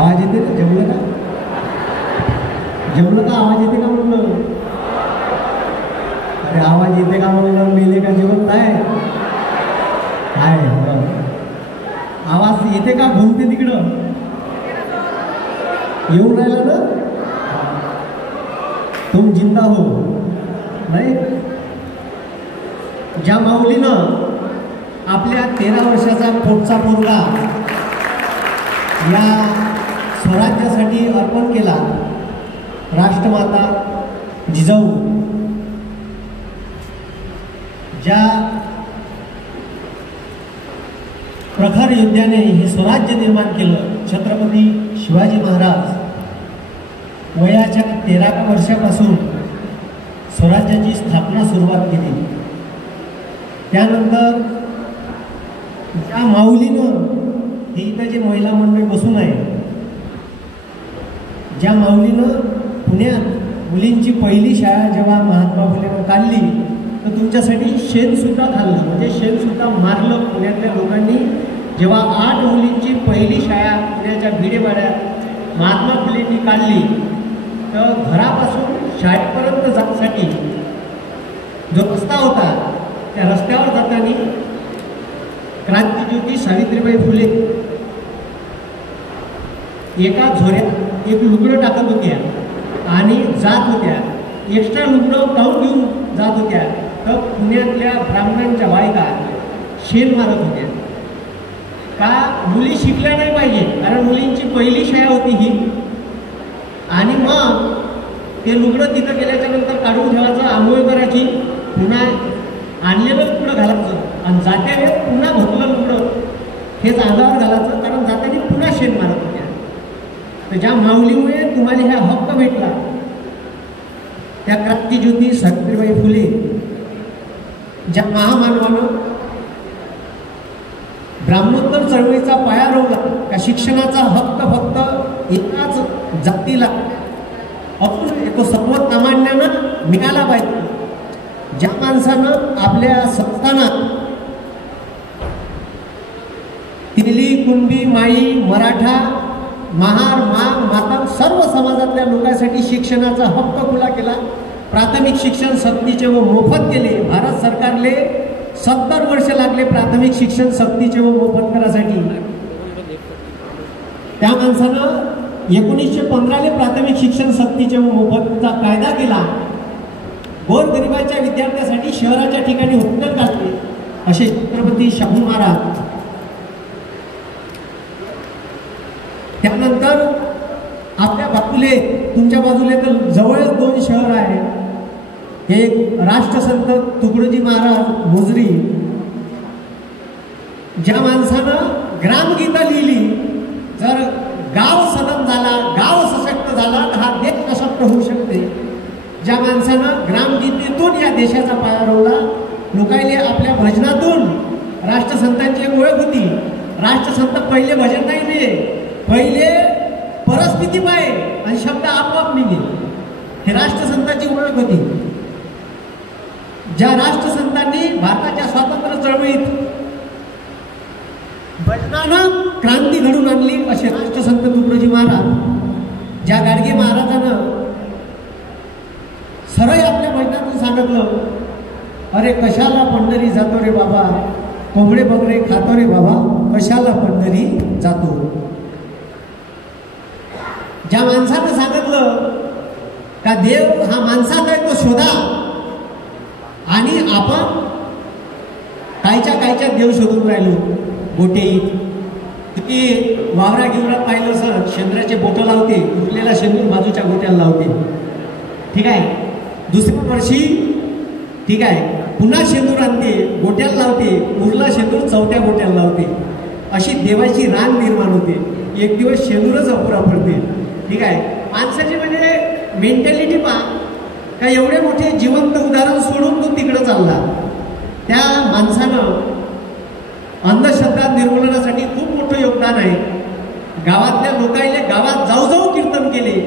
आवाज येते ना? जमलं का? जमलं का? आवाज येते का म्हणलं? अरे आवाज येते का म्हणलं? मेले का जिवंत आहे? आवाज येते का? घुमते तिकडं येऊन राहिला ना? तुम जिंदा हो नाही? ज्या माऊलीनं आपल्या 13 वर्षाचा पोटचा पोरगा या स्वराज्यासाठी अर्पण केला, राष्ट्रमाता जिजाऊ, ज्या प्रखर योद्ध्याने हे स्वराज्य निर्माण केलं, छत्रपती शिवाजी महाराज वयाच्या 13व्या वर्षापासून स्वराज्याची स्थापना सुरुवात केली. त्यानंतर ज्या माऊलीनं, हे इथं जे महिला मंडळ बसून आहे, ज्या माऊलीनं पुण्यात मुलींची पहिली शाळा जेव्हा महात्मा फुलेनं काढली, तर तुमच्यासाठी शेणसुद्धा खाल्लं, म्हणजे शेणसुद्धा मारलं पुण्यातल्या लोकांनी. जेव्हा 8 मुलींची पहिली शाळा पुण्याच्या भिडेवाड्यात महात्मा फुलेंनी काढली, तर घरापासून शाळेपर्यंत जाण्यासाठी जो रस्ता होता, त्या रस्त्यावर जाताना क्रांतिज्योती सावित्रीबाई फुले एका झोऱ्यात एक लुगडं टाकत होत्या आणि जात होत्या. एक्स्ट्रा लुगडं काढून घेऊन जात होत्या, तर पुण्यातल्या ब्राह्मणांच्या बायका शेण मारत होत्या. का? मुली शिकल्या नाही पाहिजे, कारण मुलींची पहिली शाळा होती ही. आणि मग ते लुगडं तिथं गेल्याच्या नंतर काढून ठेवायचं, आंघोळ करायची, पुन्हा आणलेलं लुगडं घालायचं आणि जात्याने पुन्हा धुतलं लुगडं हेच अंगावर घालायचं, कारण जात्याने पुन्हा शेण मारत होत्या. तर ज्या माऊलीमुळे तुम्हाला हा हक्क भेटला, त्या क्रांतिज्योती सावित्रीबाई फुले, ज्या महामानवानं ब्राह्मणोत्तर चळवळीचा पाया रोवला, त्या शिक्षणाचा हक्क फक्त एकाच जातीला अपूर्ण 1997 मिळाला पाहिजे. ज्या माणसानं आपल्या संस्थानात तेली, कुणबी, माई, मराठा, महार, माग, माता सर्व समाजातल्या लोकांसाठी शिक्षणाचा हक्क खुला केला. प्राथमिक शिक्षण सक्तीचे व मोफत केले. भारत सरकारले 70 वर्ष लागले प्राथमिक शिक्षण सक्तीचे व मोफत करासाठी. त्या माणसानं 1915 प्राथमिक शिक्षण सक्तीचे व मोफतचा कायदा केला. गोरगरिबाच्या विद्यार्थ्यांसाठी शहराच्या ठिकाणी हॉस्टेल काढले, असे छत्रपती शाहू महाराज. त्यानंतर आपल्या बाजूले, तुमच्या बाजूले तर जवळच 2 शहर आहे. एक राष्ट्रसंत तुकडोजी महाराज मुजरी, ज्या माणसानं ग्रामगीता लिहिली. जर गाव सदन झाला, गाव सशक्त झाला, तर हा देश सशक्त होऊ शकते. ज्या माणसानं ग्रामगीतेतून या देशाचा पाया रोवला. लोकायले आपल्या भजनातून राष्ट्रसंतांची एक ओळख होती. राष्ट्रसंत पहिले भजन नाही लिहिले, पहिले परिस्थिती पाहिजे आणि शब्द आपोआप निघे, हे राष्ट्रसंतांची ओळख होती. ज्या राष्ट्रसंतांनी भारताच्या स्वातंत्र्य चळवळीत भजनानं क्रांती घडून आणली, असे राष्ट्रसंत तुकडोजी महाराज. ज्या गाडगे महाराजानं सरळ आपल्या भजनातून सांगितलं, अरे कशाला पंढरी जातो रे बाबा, कोंबडे बकरे खातो रे बाबा, कशाला पंढरी जातो. ज्या माणसानं सांगितलं का देव हा माणसात आहे, तो शोधा, आणि आपण कायच्या देव शोधून राहिलो. गोटे किती वावरा गिवरात पाहिलं सर, शेंद्राचे बोटं लावते, उरलेला शेंदूर बाजूच्या गोट्याला लावते. ठीक आहे. दुसऱ्या वर्षी ठीक आहे पुन्हा शेंदूर आणते, गोट्याला लावते, उरला शेंदूर 4थ्या गोट्याला लावते. अशी देवाची रान निर्माण होते. एक दिवस शेंदूरच अपुरा पडते. ठीक आहे. माणसाची म्हणजे मेंटॅलिटी पहा, का एवढे मोठे जिवंत उदाहरण सोडून तो तिकडं चालला. त्या माणसानं अंधश्रद्धा निर्मूलनासाठी खूप मोठं योगदान आहे. गावातल्या लोकांना गावात जाऊ कीर्तन केले,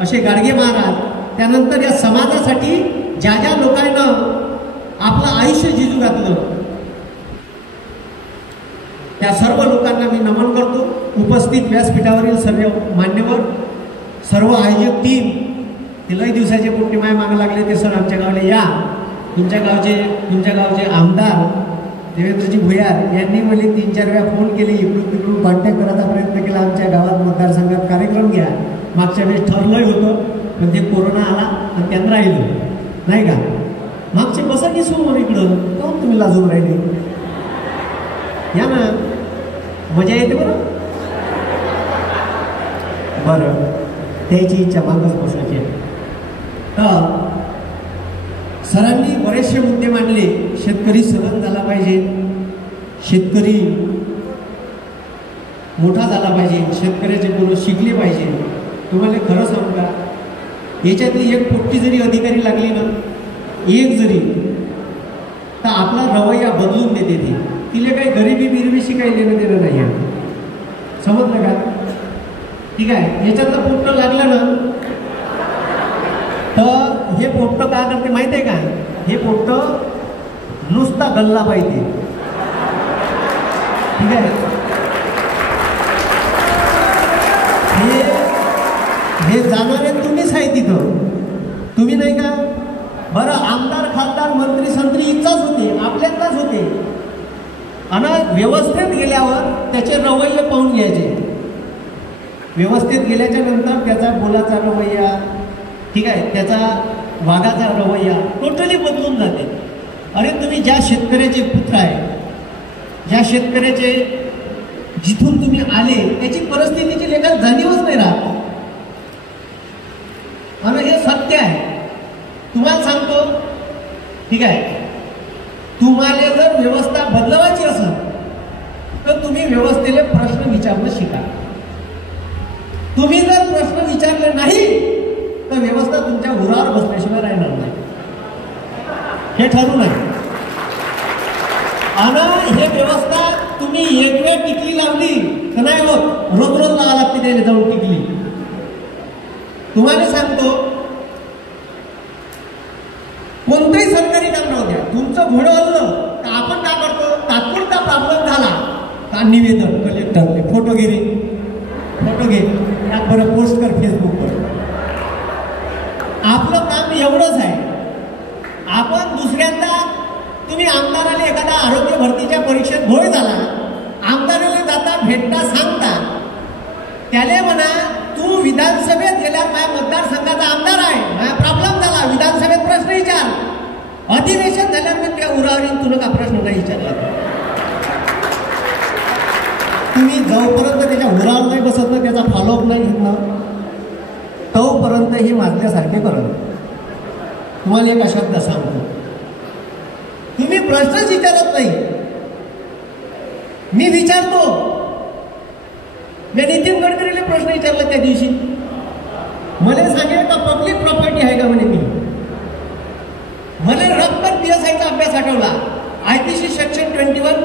असे गाडगे महाराज. त्यानंतर या समाजासाठी ज्या ज्या लोकांना आपलं आयुष्य झिजू घातलं, त्या सर्व लोकांना मी नमन करतो. उपस्थित व्यासपीठावरील सर्व मान्यवर, सर्व आयोजक टीम, ते लई दिवसाचे पोट्टे माय मागं लागले ते सर आमच्या गावाला या. तुमच्या गावचे आमदार देवेंद्रजी भुयार यांनी मला 3-4 वेळा फोन केले, इकडून तिकडून कॉन्टॅक्ट करायचा प्रयत्न केला. आमच्या गावात मतदारसंघात कार्यक्रम घ्या. मागच्या वेळेस ठरलंही होतं, पण ते कोरोना आला आणि त्यांना राहिलं नाही का. मागचे बसा समोर इकडं, काहून तुम्ही लाजून राहिले? या ना, मजा येते बरं. त्याची इच्छा मागच बसायची. तर सरांनी बरेचसे मुद्दे मांडले. शेतकरी सधन झाला पाहिजे, शेतकरी मोठा झाला पाहिजे, शेतकऱ्याचे मुलं शिकले पाहिजे. तुम्हाला खरं सांगू का, याच्यातली एक पोट्टी जरी अधिकारी लागली ना, एक जरी, तर आपला रवैया बदलून देते. ती तिला काही गरिबी बिरबीशी काही देणं देणं नाही आहे. समजलं का? ठीक आहे. याच्यातलं पोट्ट लागलं ना, तर हे पोट्ट काय करते माहिती आहे का? हे पोट्ट नुसता गल्ला पाहिजे. ठीक आहे. हे जाणारे तुम्हीच आहे तिथं, तुम्ही नाही का? बरं, आमदार खासदार मंत्री संत्री इच्छाच होते, आपल्यातलाच होते. आणि व्यवस्थेत गेल्यावर त्याचे रवैये पाहून घ्यायचे. व्यवस्थेत गेल्याच्या नंतर त्याचा बोलाचा रवैया, ठीक आहे, त्याचा वागाचा रवैया टोटली बदलून जाते. अरे तुम्ही ज्या शेतकऱ्याचे पुत्र आहे, ज्या शेतकऱ्याचे जिथून तुम्ही आले त्याची परिस्थितीची लेखा जाणीवच नाही राहत. आणि हे सत्य आहे. तुम्हाला सांगतो, ठीक आहे, तुम्हाला जर व्यवस्था बदलवायची असेल तर तुम्ही व्यवस्थेला प्रश्न विचारणं शिका. तुम्ही जर प्रश्न विचारले नाही तर व्यवस्था तुमच्या उरावर बसल्याशिवाय राहणार नाही. हे ठरून आहे. आणि हे व्यवस्था तुम्ही एक वेळ टिकली लावली तर नाही होत, रोज रोज लावा लागते त्याने जाऊन टिकली. तुम्हाला सांगतो, कोणतंही सरकारी काम राहू द्या, तुमचं घोडं हललं तर आपण काय करतो, तात्पुरता प्रॉब्लेम झाला का निवेदन कलेक्टरने, फोटो घे, त्यात बरं पोस्ट कर फेसबुकवर. आपलं काम एवढंच आहे. आपण दुसऱ्यांदा, तुम्ही आमदाराला एखादा आरोग्य भरतीच्या परीक्षेत घोळ झाला, आमदाराला जाता भेटता सांगता, त्याला म्हणा तू विधानसभेत गेल्यावर माझ्या मतदारसंघाचा आमदार आहे, माझा प्रॉब्लेम झाला, विधानसभेत प्रश्न विचार. अधिवेशन झाल्यानंतर त्या उरावरील तुला का प्रश्न नाही विचारला. तुम्ही जोपर्यंत त्याच्या उरावर नाही बसत ना, त्याचा फॉलोअप नाही घेत ना, तोपर्यंत हे माजल्यासारखे करत. तुम्हाला एक शब्द सांगतो, तुम्ही प्रश्नच विचारत नाही. मी विचारतो. मी नितीन गडकरीला प्रश्न विचारला त्या दिवशी, मला सांगेल का पब्लिक प्रॉपर्टी आहे का म्हणे. मी मला रक्कम PSIचा अभ्यास आठवला. IPC सेक्शन 21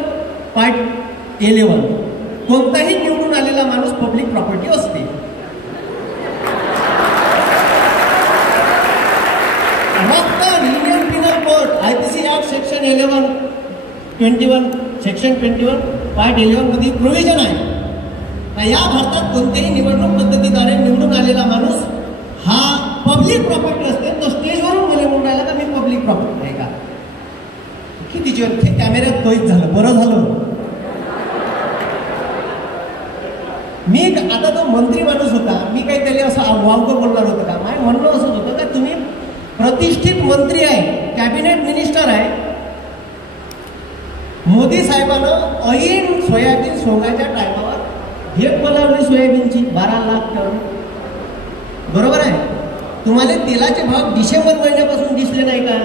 पार्ट 11, कोणताही निवडून आलेला माणूस पब्लिक प्रॉपर्टी असते. Indian Pinal code IPC act section 21 section 21 part 11 मध्ये प्रोव्हिजन आहे. या भारतात कोणत्याही निवडणूक पद्धतीद्वारे निवडून आलेला माणूस हा पब्लिक प्रॉपर्टी असते. तो स्टेजवरून मला म्हणून राहिला का मी पब्लिक प्रॉपर्टी आहे का? किती जीवन ते कॅमेऱ्यात तोच झालं, बरं झालं. मी आता तो मंत्री माणूस होता, मी काही त्याला असं वावगं बोलणार होतं का? माझं म्हणणं असंच होतं का तुम्ही प्रतिष्ठित मंत्री आहे, कॅबिनेट मिनिस्टर आहे. मोदी साहेबांना ऐन सोयाबीन सोंगायच्या टायमावर भेट बोलावली सोयाबीनची 12 लाख टन. बरोबर आहे. तुम्हाला तेलाचे भाव डिसेंबर महिन्यापासून दिसले नाही का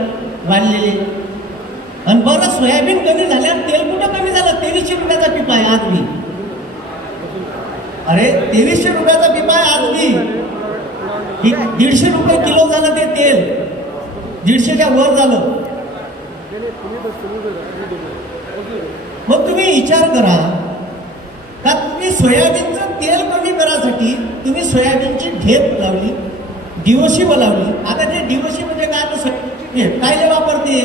वाढलेले? आणि बरं सोयाबीन कमी झाल्यावर तेल कुठं कमी झालं? 2300 रुपयाचा पिपा आहे आज बी. अरे 2300 रुपयाचा पिपा आहे आज बी. 150 रुपये किलो झालं ते तेल, 150च्या वर झालं. मग तुम्ही विचार करा का तुम्ही सोयाबीनचं तेल कमी करायसाठी तुम्ही सोयाबीनची ढेप लावली, DOC बनवली. आता ते DOC म्हणजे काय? सोयाबीनची ढेप कायले वापरते?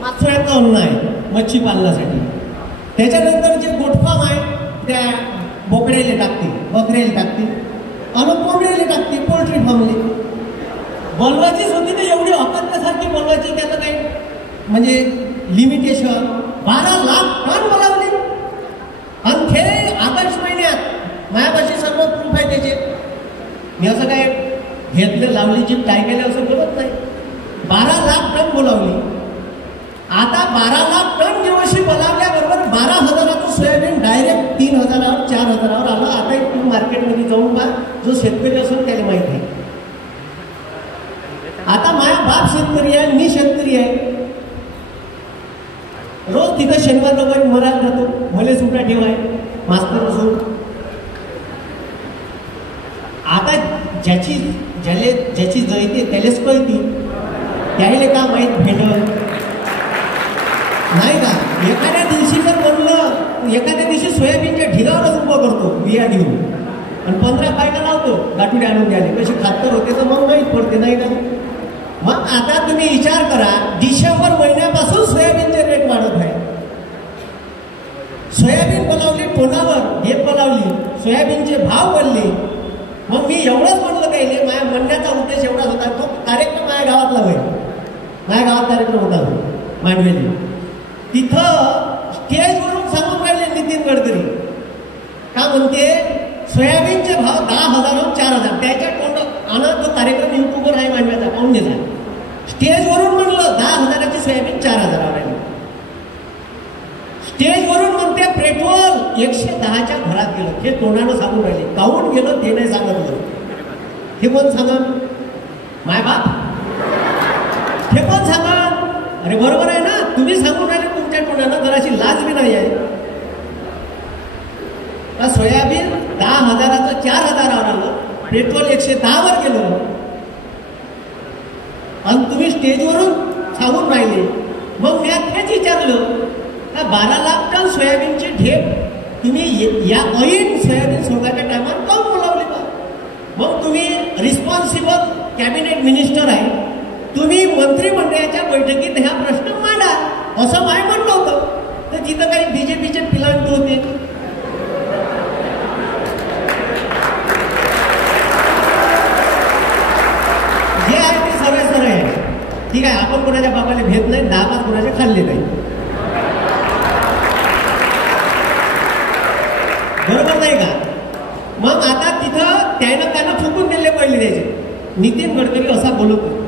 मासोळ्याचं अन्न आहे मच्छी पालनासाठी. त्याच्यानंतर जे गोटफार्म आहे त्या बोकडेले टाकते, बकरेले टाकते आणि कोंबडेले टाकते, पोल्ट्री फार्मले बोलवायचीच होती तर एवढी हक्कासारखी बोलवायची, त्याचं काही म्हणजे लिमिटेशन. 12 लाख टन बोलावली आणि ते ऑगस्ट महिन्यात माझ्यापाशी सर्व प्रूफ आहे त्याचे. मी असं काय घेतलं लावली जीप काय केलं असं बोलत नाही. 12 लाख टन बोलावली. आता 12 लाख टन दिवशी बोलावल्याबरोबर 12,000चं सोयाबीन डायरेक्ट 3,000वर 4,000वर आलं. आता एक तुम्ही मार्केटमध्ये जाऊन पहा, जो शेतकरी असून त्याला माहित आहे. आता माझा बाप शेतकरी आहे, मी शेतकरी आहे, रोज तिथं शनिवार रविवारी मरायला जातो. मला सुद्धा ठेव आहे मास्तर असून. आता ज्याची जळते त्यालाच कळती, त्याला का माहीत भेटत नाही का. एखाद्या दिवशी जर म्हणलं, एखाद्या दिवशी सोयाबीनच्या ढिगावरच उभं करतो बिया घेऊन आणि 15 बायका लावतो गाठुडे आणून द्याले, कशी खातर होते तर मग माहीत पडते नाही का. मग आता तुम्ही विचार करा, डिसेंबर महिन्यापासून सोयाबीनचे रेट वाढत आहे. सोयाबीन बोलावली टोनावर, गेप बोलावली, सोयाबीनचे भाव वाढले. मग मी एवढंच म्हणलं काही, माझ्या म्हणण्याचा उद्देश एवढाच होता. तो कार्यक्रम माझ्या गावातला होईल, माझ्या गावात कार्यक्रम होता मांडवेली. तिथं स्टेजवरून सांगून राहिले नितीन गडकरी का म्हणते, सोयाबीनचे भाव 10,000 4,000. त्याच्या तोंड आणा तो कार्यक्रम युट्यूबवर आहे मांडव्याचा, पाहून घ्या. स्टेजवरून म्हणलं 10,000ची सोयाबीन 4,000वर आली. स्टेजवरून म्हणते पेट्रोल 110च्या घरात गेलं. हे तोंडानं सांगून राहिले. काहून गेलं ते नाही सांगत. हे कोण सांगा, माय बाप हे कोण सांगा. अरे बरोबर आहे ना, तुम्ही सांगून राहिले तुमच्या तोंडानं, जराशी लाज बी नाही आहे. सोयाबीन 10,000चं 4,000वर आलं, पेट्रोल 110वर गेलं आणि तुम्ही स्टेजवरून सांगून राहिले. मग मी तेच विचारलं का 12 लाख टन सोयाबीनचे ढेप तुम्ही या ऐन सोयाबीन सोडायच्या टायमात का बोलावले का. मग तुम्ही रिस्पॉन्सिबल कॅबिनेट मिनिस्टर आहे, तुम्ही मंत्रिमंडळाच्या बैठकीत हा प्रश्न मांडा असं माय म्हणलं होतं. तर तिथं काही बीजेपीचे प्लांट होते, जे आहे ते सरळ आहे. ठीक आहे, आपण कोणाच्या बापाला भेट नाही, 10-5 कोणाचे खाल्ले नाही, बरोबर नाही का. मग आता तिथं त्यांना फुकून दिले पहिले त्याचे. नितीन गडकरी असा बोलत नाही,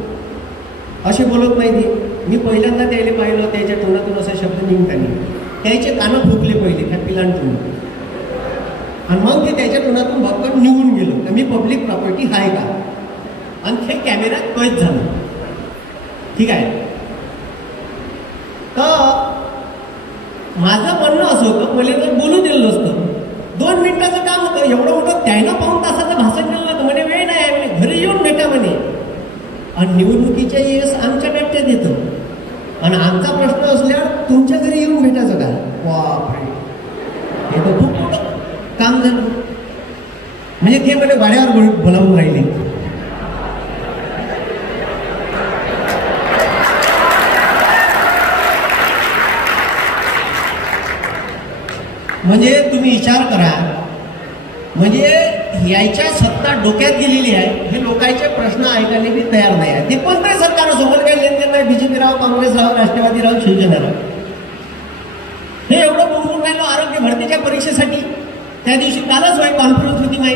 असे बोलत नाही ते. मी पहिल्यांदा त्याला पाहिलं, त्याच्या तोंडातून असा शब्द निघता नाही. त्याचे कानं फुकले पहिले त्या पिलांतून आणि मग ते त्याच्या तोंडातून भक्कन निघून गेलो. तर मी पब्लिक प्रॉपर्टी आहे का, आणि ते कॅमेऱ्यात कैद झालं. ठीक आहे, तर माझं म्हणणं असं होतं, मला जर बोलू दिलं नसतं, 2 मिनिटाचं काम होतं, एवढं मोठं त्यानं 2 तासाचं भाषण केलं नव्हतं. म्हणे वेळ नाही आहे, म्हणे घरी येऊन भेटा म्हणे. आणि निवडणुकीच्या वेळेस आमच्या बॅट्यात येतं आणि आमचा प्रश्न असल्यावर तुमच्या घरी येऊन भेटायचं का. बापरे, हे तर खूप मोठं काम झालं. म्हणजे ते मला वाड्यावर बोलावून राहिले. म्हणजे तुम्ही विचार करा, म्हणजे याच्या सत्ता डोक्यात गेलेली आहे. हे लोकांचे प्रश्न ऐकायला बी तयार नाही आहे. ते कोणत्याही सरकारसोबत काही लेनदेन नाही. बीजेपी राव, काँग्रेस राव, राष्ट्रवादी राव, शिवसेना राव. हे एवढं बोलून राहिलो आरोग्य भरतीच्या परीक्षेसाठी. त्या दिवशी कालच कॉन्फरन्स होती, नाही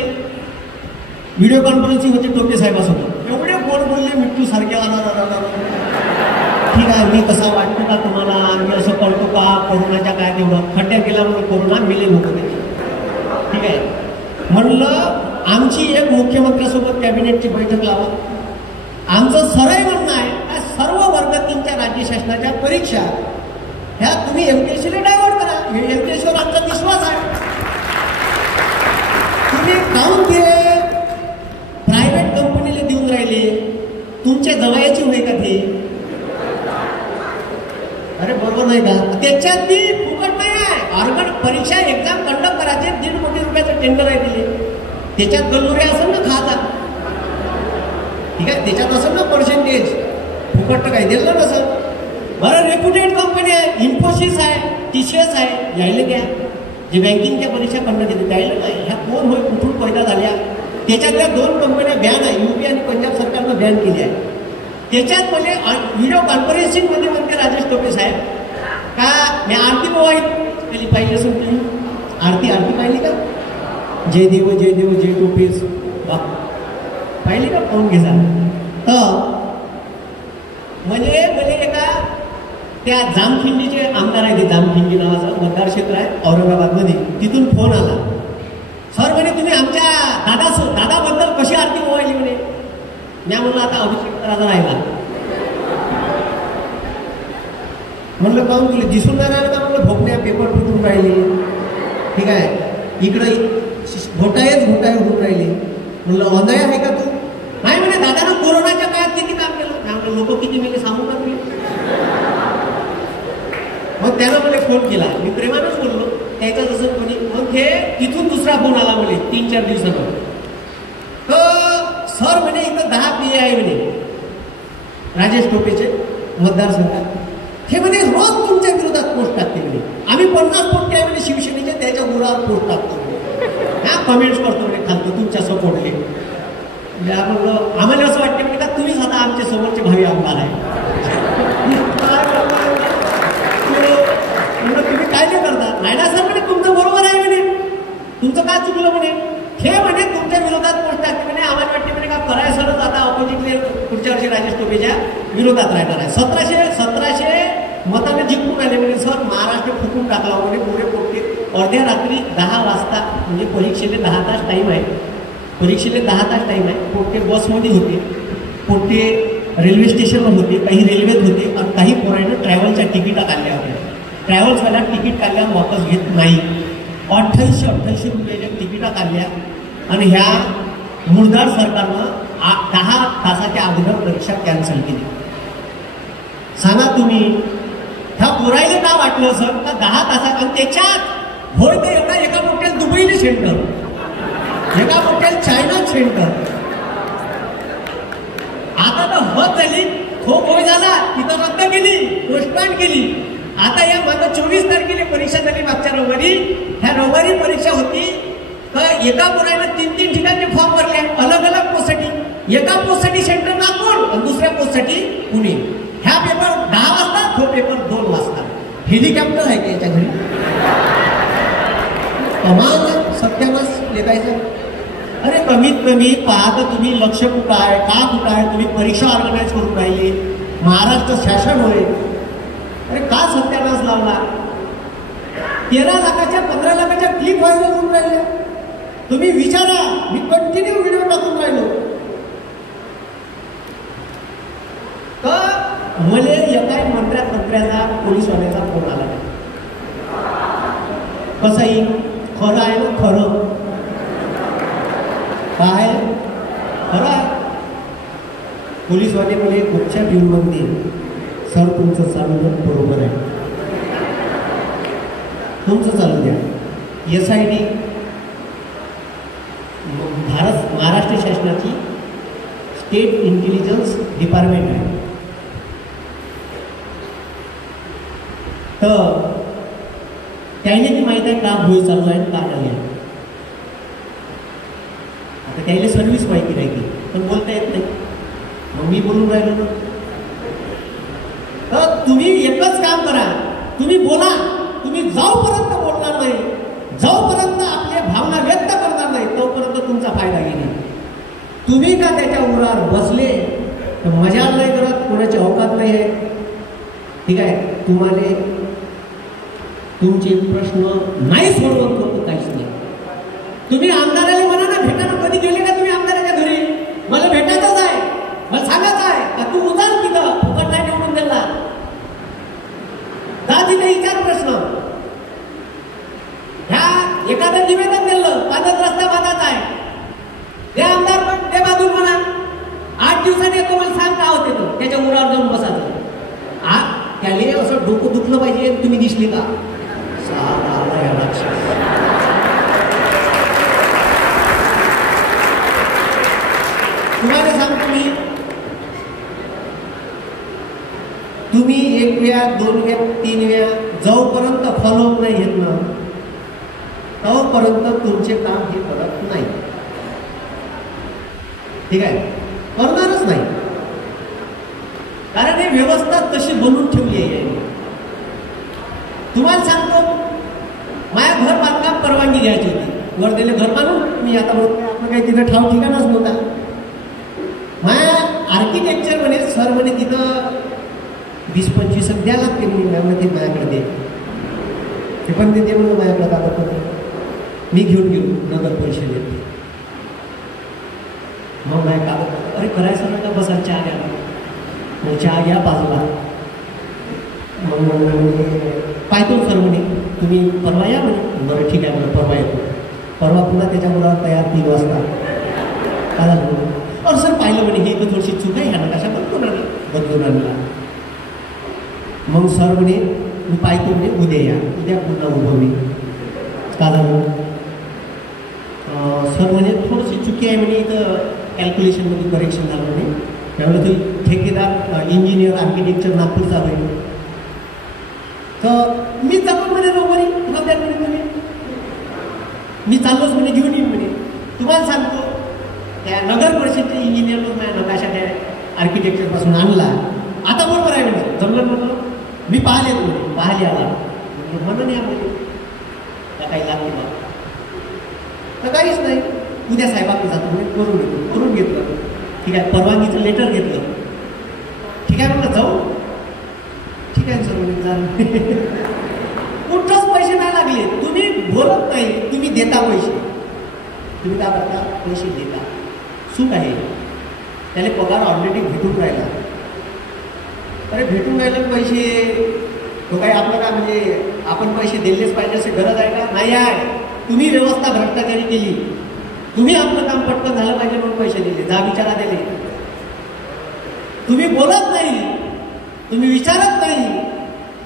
व्हिडिओ कॉन्फरन्सिंग होती टोपे साहेबासोबत. एवढे गोड बोलले मिट्टू सारख्या. ठीक आहे, मी कसा वाटतो का तुम्हाला, मी असं करतो का, कोरोनाच्या काय तेवढं खड्ड्यात गेल्यामुळे कोरोना मिले नको त्याची. ठीक आहे, म्हणलं आमची एक मुख्यमंत्र्यासोबत कॅबिनेटची बैठक लावा. आमचं सरळ म्हणणं आहे का सर्व वर्ग 3च्या राज्य शासनाच्या परीक्षा ह्या तुम्ही MPSCला डायव्हर्ट करा. हे MPSCवर आमचा विश्वास आहे. तुम्ही काऊन ते प्रायव्हेट कंपनीला देऊन राहिले, तुमच्या जवळची होय का ते. अरे बरोबर नाही का, त्याच्यात ती फुकट नाही आहे. ऑर्गन परीक्षा एक्झाम कंडक्ट करायचे 1.5 कोटी रुपयाचं टेंडर आहे दिले. त्याच्यात गल्लुरे असेल ना खाता. ठीक आहे, त्याच्यात असेल ना पर्सेंटेज, फुकट तर काही दिलं नसेल. बरं रेप्युटेड कंपनी आहे, इन्फोसिस आहे, TCS आहे, यायला द्या. जे बँकिंगच्या परीक्षा करण्यात येते त्याला नाही, ह्या कोण होय कुठून पैदा झाल्या. त्याच्यातल्या 2 कंपन्या बॅन आहे, यूपी आणि पंजाब सरकारनं बॅन केली आहे. त्याच्यात म्हणजे व्हिडिओ कॉन्फरन्सिंग मध्ये म्हणते राजेश टोपे साहेब का मी आरती मोबाईल पाहिली असून तुम्ही आरती पाहिली का, जय देव जय टोपेस पाहिली का, पाहून घे. म्हणजे एका त्या जामखिंडीचे आमदार आहे, ते जामखिंडी नावाचं मतदार क्षेत्र आहे औरंगाबादमध्ये, तिथून फोन आला. सर म्हणे तुम्ही आमच्या दादाबद्दल कशी आरती मोबाईल म्हणे. मी म्हणलं आता अभिषेक करायचा राहिला. म्हणलं काहून तुला दिसून नाही राहिलं का, म्हणलं भोपण्या पेपर फुटून राहिले. ठीक आहे, इकडं घोटाळेच होऊन राहिले. म्हणलं ऑनलाईन आहे का तू. नाही म्हणे दादानं कोरोनाच्या काळात किती काम केलं. म्हणलं लोक किती मेले सांगू का तुम्ही. मग त्यानं मला फोन केला, मी प्रेमानंच बोललो त्याचा जसं कोणी. मग हे तिथून दुसरा फोन आला म्हणे 3-4 दिवसानं. सर म्हणे इथं 10 PA आहे म्हणे राजेश टोपेचे मतदारसंघात. हे म्हणे रोज तुमच्या विरोधात पोस्ट टाकते म्हणे. आम्ही 50 पोस्ट आहे म्हणे शिवसेनेचे, त्याच्या मुलावर पोस्ट टाकतो, हा कमेंट्स करतो म्हणे खालतो तुमच्या सपोर्टले. आम्हाला असं वाटतं म्हणजे का तुम्हीच आता आमच्या समोरचे भावी आमदार आहे. तुम्ही काय नाही करता. नाही ना सर म्हणे तुमचं बरोबर आहे म्हणे, तुमचं काय चुकलं म्हणे. हे म्हणे तुमच्या विरोधात पोस्ट टाकते म्हणे. आम्हाला वाटते म्हणे का कराय सरच आता ऑपोजिटले पुढच्या वर्षी राजेश टोपेच्या विरोधात राहणार आहे. 1700 मताने जिंकून आले म्हणजे. सर महाराष्ट्र फुकून टाकला म्हणे पुढे पोटे. अर्ध्या रात्री 10 वाजता म्हणजे परीक्षेले 10 तास टाईम आहे, परीक्षेले 10 तास टाईम आहे. पोटे बसमध्ये होते, पोटे रेल्वे स्टेशनवर होते, काही रेल्वेत होते आणि काही पोरांना ट्रॅव्हलच्या तिकीटा काढल्या होत्या. ट्रॅव्हल्सवाल्या तिकीट काढल्या वापस घेत नाही. 2800 रुपयाच्या तिकिटा काढल्या आणि ह्या मुरदार सरकारनं 10 तासाच्या अगोदर परीक्षा कॅन्सल केली. सांगा तुम्ही ह्या पोरायला का वाटलं सर का 10 तासात. आणि त्याच्यात होय ते एका मोठ्या दुबईला सेंटर, एका मोठ्या चायना सेंटर. आता तर होत झाली, खूप होय झाला, तिथं रद्द केली, पोस्टपोन केली. आता या मागं 24 तारखेला परीक्षा झाली मागच्या रविवारी. ह्या रविवारी परीक्षा होती तर एका पोरानं 3 ठिकाणचे फॉर्म भरले अलग पोस्टसाठी. एका पोस्टसाठी सेंटर नागपूर आणि दुसऱ्या पोस्टसाठी पुणे. ह्या पेपर 10 वाजता, तो पेपर 2 वाजता. हेलिकॉप्टर आहे का याच्या घरी. कमाल सत्यानाश लेखायचं. अरे कमीत कमी पाहता तुम्ही लक्ष कुठं आहे, का कुठं आहे. तुम्ही परीक्षा ऑर्गनाईज करून राहिले, महाराष्ट्र शासन होय. अरे का सत्यानाश लावला. 13 लाखाच्या 15 लाखाच्या क्लिक व्हायला होऊन राहिल्या. तुम्ही विचारा, मी कंटिन्यू व्हिडिओ टाकून राहिलो. तर मला एका मंत्र्याचा पोलीसवाल्याचा फोन आला. कसंही खरं आहे ना, खरं काय खरं आहे. पोलीसवाले मला कुठच्या घेऊन म्हणते सर तुमचं चालू द्या, बरोबर आहे तुमचं चालू द्या. SID महाराष्ट्र शासनाची स्टेट इंटेलिजन्स डिपार्टमेंट आहे. तर त्याने ती माहिती आहे का भूल चालू आहे का नाही आहे. आता त्याला सर्व्हिस माहिती राहिली पण बोलता येत नाही. मग मी बोलून राहिलो ना. तर तुम्ही एकच काम करा, तुम्ही बोला. तुम्ही जोपर्यंत बोलणार नाही, जोपर्यंत आपल्या भावना व्यक्त करणार नाही, तोपर्यंत तुमचा फायदा घेणे. तुम्ही का त्याच्या उरावर बसले तर मजा नाही करत, कोणाची अवकात नाही आहे. ठीक आहे, तुम्हाला तुमचे प्रश्न नाही सोडवत होतं काहीच नाही. तुम्ही आमदाराला म्हणा ना, भेटायला कधी गेले का तुम्ही आमदाराच्या घरी. मला भेटायचंच आहे, मला सांगायचं आहे का तू उदार तिथं फुकट नाही निवडून दिला. जा तिथे विचार प्रश्न. ह्या एखादं निवेदन दिलं, पादत रस्ता बांधायचा आहे, ते आमदार पण ते बाजून म्हणा 8 दिवसांनी येतो, मला सांग का होते तो त्याच्या उरावर जाऊन बसायचं. त्याला असं डोकं दुखलं पाहिजे. तुम्ही दिसली का तुम्हाला सांगतो मी, तुम्ही 1 वेळा 2 वेळा 3 वेळा जोपर्यंत फॉलोअप नाही घेत ना, तोपर्यंत तुमचे काम हे करत नाही. ठीक आहे, करणारच नाही. कारण ही व्यवस्था तशी बनवून ठेवली आहे. तुम्हाला सांगतो, माझ्या घर बांधकाम परवानगी घ्यायची होती. वर्धेला घर बांधून मी आता आपलं काही तिथं ठाव ठिकाणच नव्हता. माझ्या आर्किटेक्चर म्हणे सर म्हणे तिथं 20-25 द्या लागते ते माझ्याकडे दे. ते पण देते म्हणून माझ्याकडे कागदपत्र मी घेऊन घेऊ नगर परिषदेत. मग माझ्या कागदपत्र अरे करायचं नका, बसा चहा घ्या. मग चहा घ्या बाजूला. मग पाहतो सर म्हणे तुम्ही परवा या म्हणे. बरं ठीक आहे, परवा येतो. परवा पुन्हा त्याच्या मुलावर तयार 3 वाजता काय झालं. और सर पाहिलं म्हणे ही तर थोडीशी चूक आहे, ह्यानं कशा बदलून आणला. मग सर म्हणे मी पाहतो म्हणे उद्या या. उद्या पुन्हा उभं मी का झालं. सर म्हणे थोडीशी चुकी आहे म्हणे, इथं कॅल्क्युलेशनमध्ये करेक्शन झालं म्हणे. त्यामुळे तो ठेकेदार इंजिनियर आर्किटेक्चर नागपूरचा होईल. तर मी जातो म्हणे नोकरी तुला द्या म्हणे. मी चाललोच म्हणे घेऊन येईन म्हणे. तुम्हाला सांगतो त्या नगर परिषदेचे इंजिनियर माझ्या नकाशा त्या आर्किटेक्चरपासून आणला. आता बरोबर आहे म्हणे, जमलं म्हटलं. मी पाहिले आला म्हणून या म्हणे काही लागते बा. तर काहीच नाही. उद्या साहेबांनी जातो म्हणे, करून घेतलं. ठीक आहे, परवानगीचं लेटर घेतलं. ठीक आहे म्हटलं जाऊ. ठीक आहे सर म्हणे जा. कुठंच पैसे नाही लागले. तुम्ही बोलत नाही, तुम्ही देता पैसे. तुम्ही काय करता, पैसे देता. सुख आहे. त्याला पगार ऑलरेडी भेटून राहिला. अरे भेटून राहिले पैसे तो काही आपलं काय म्हणजे आपण पैसे दिलेच पाहिजे अशी गरज आहे का. नाही आहे. तुम्ही व्यवस्था भ्रष्टाचारी केली. तुम्ही आपलं काम पटकन झालं पाहिजे म्हणून पैसे दिले. जा विचारा दिले. तुम्ही बोलत नाही, तुम्ही विचारत नाही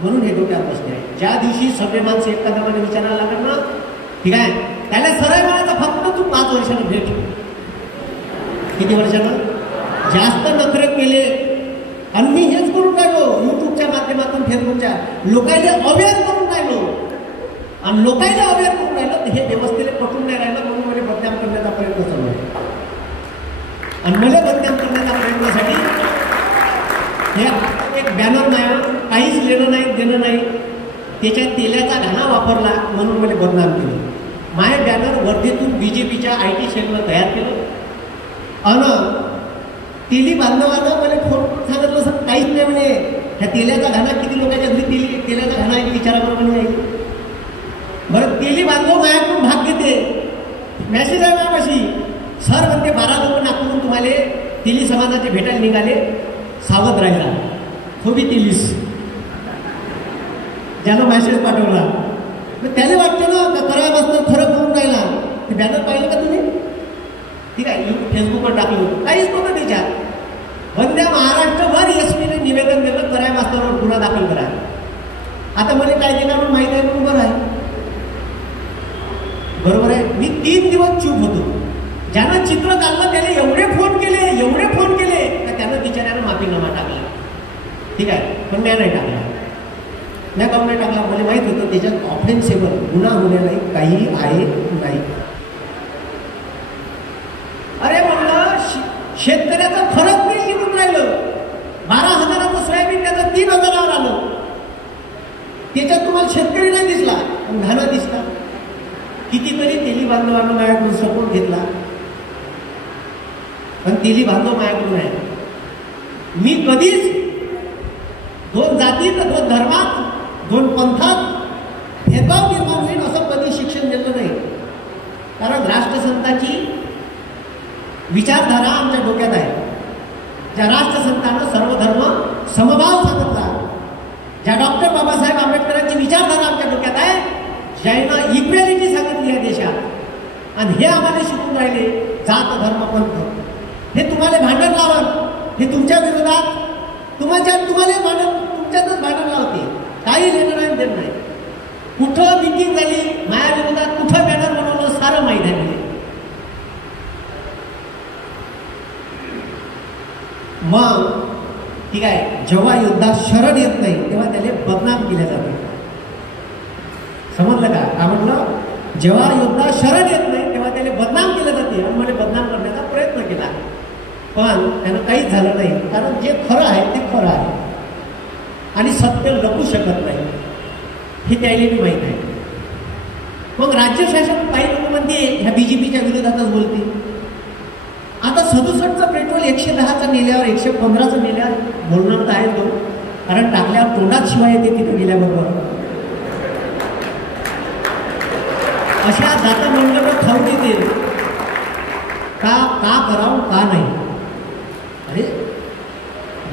म्हणून हे डोक्यात बसले आहे. ज्या दिवशी सगळे माणसं एखाद्यामध्ये विचारायला लागणार ना, ठीक आहे, त्याला सरळ म्हणायचं फक्त तू 5 वर्षानं भेट. किती वर्षानं जास्त नखरे केले. आणि मी हेच करून राहिलो युट्यूबच्या माध्यमातून, फेसबुकच्या लोकांना अवेअर करून राहिलो. आणि लोकांना अवेअर करून राहिलं तर हे व्यवस्थेला पटून नाही राहिलं म्हणून मला बदनाम करण्याचा प्रयत्न चालू आहे. आणि मला बदनाम करण्याच्या प्रयत्नासाठी हे एक बॅनर नाही, काहीच लेणं नाही देणं नाही. त्याच्यात तेलाचा घाणा वापरला म्हणून मला बदनाम केलं. माझे बॅनर वर्धेतून बीजेपीच्या IT सेलनं तयार केलं. आणि तेली बांधवानं मला फोन सांगितलं असं काहीच नाही म्हणे. ह्या तेलाचा घाणा किती लोकांच्या घरी तेलाचा घाणा आहे विचाराबरोबर म्हणे. बरं तेली बांधव माझ्याकडून भाग घेते. मॅसेज आहे माझ्यापाशी. सर म्हणते 12 लोक नागपूरून तुम्हाला तेली समाजाचे भेटायला निघाले, सावध राहिला. तो बी तेलीस ज्यानं मॅसेज पाठवला. मग त्याला वाटतं ना कराय मास्तर खरं करून राहिला. ते बॅनर पाहिलं का तुम्ही. ठीक आहे, फेसबुकवर टाकलं होतं. काहीच नव्हतं त्याच्यात. वंद्या महाराष्ट्रभर SPने निवेदन दिलं कराय मास्तरवर गुन्हा दाखल करा. आता मला काय देणार म्हणून माहिती आहे म्हणून बरं आहे. बरोबर आहे. मी 3 दिवस चूप होतो. ज्यानं चित्र काढलं त्याने एवढे फोन केले तर त्यानं बिचाऱ्यानं माफीनामा टाकला. ठीक आहे, पण नाही टाकला. नाही काऊन नाही टाकला, मला माहीत होतं त्याच्यात ऑफेन्सेबल गुन्हा होण्यालाही काही आहे नाही. अरे म्हणलं शेतकऱ्याचं फरक नाही निघून राहिलं. 12,000चं सोयाबीन त्याचं 3,000वर आलं. त्याच्यात तुम्हाला शेतकरी नाही दिसला, पण घाणा दिसला. कितीतरी तेली बांधवांना माझ्याकडून सपोर्ट घेतला, पण तेली बांधव माझ्याकडून आहे. मी कधीच 2 जातीत, 2 धर्मात, 2 पंथात भेदभाव निर्माण होईल असं कधी शिक्षण दिलं नाही. कारण राष्ट्रसंताची विचारधारा आमच्या डोक्यात आहे. ज्या राष्ट्रसंतानं सर्व धर्म समभाव सांगितला, ज्या डॉक्टर बाबासाहेब आंबेडकरांची विचारधारा आमच्या डोक्यात आहे, ज्यानं इक्वॅलिटी सांगितली या देशात, आणि हे आम्हाला शिकून राहिले जात धर्म पंथ. हे तुम्हाला भांडण लावत, हे तुमच्या विरोधात तुमच्यातच भांडण लावते. काही लेणं नाही देत नाही. कुठं मिटिंग झाली माझ्या विरोधात, कुठं बॅनर बनवलं सारं माहीत आहे म्हणजे. मग ठीक आहे, जेव्हा युद्धात शरण येत नाही तेव्हा त्याला बदनाम केल्या जाते. समजलं का. काय म्हटलं, जेव्हा योद्धा शरण येत नाही तेव्हा त्याला बदनाम केलं जाते आणि मला बदनाम करण्याचा प्रयत्न केला, पण त्यानं काहीच झालं नाही. कारण जे खरं आहे ते खरं आहे आणि सत्य लपू शकत नाही हे त्याला बी माहीत आहे. मग राज्य शासन काही लोक म्हणते ह्या बीजेपीच्या विरोधातच बोलते. आता 67चं पेट्रोल 110चं नेल्यावर 115चं नेल्यावर बोलणार तर आहे तो, कारण टाकल्यावर तोंडात शिवाय येते तिथे गेल्याबरोबर. अशा जाता मंडळ खाऊन येते का करावं का नाही. अरे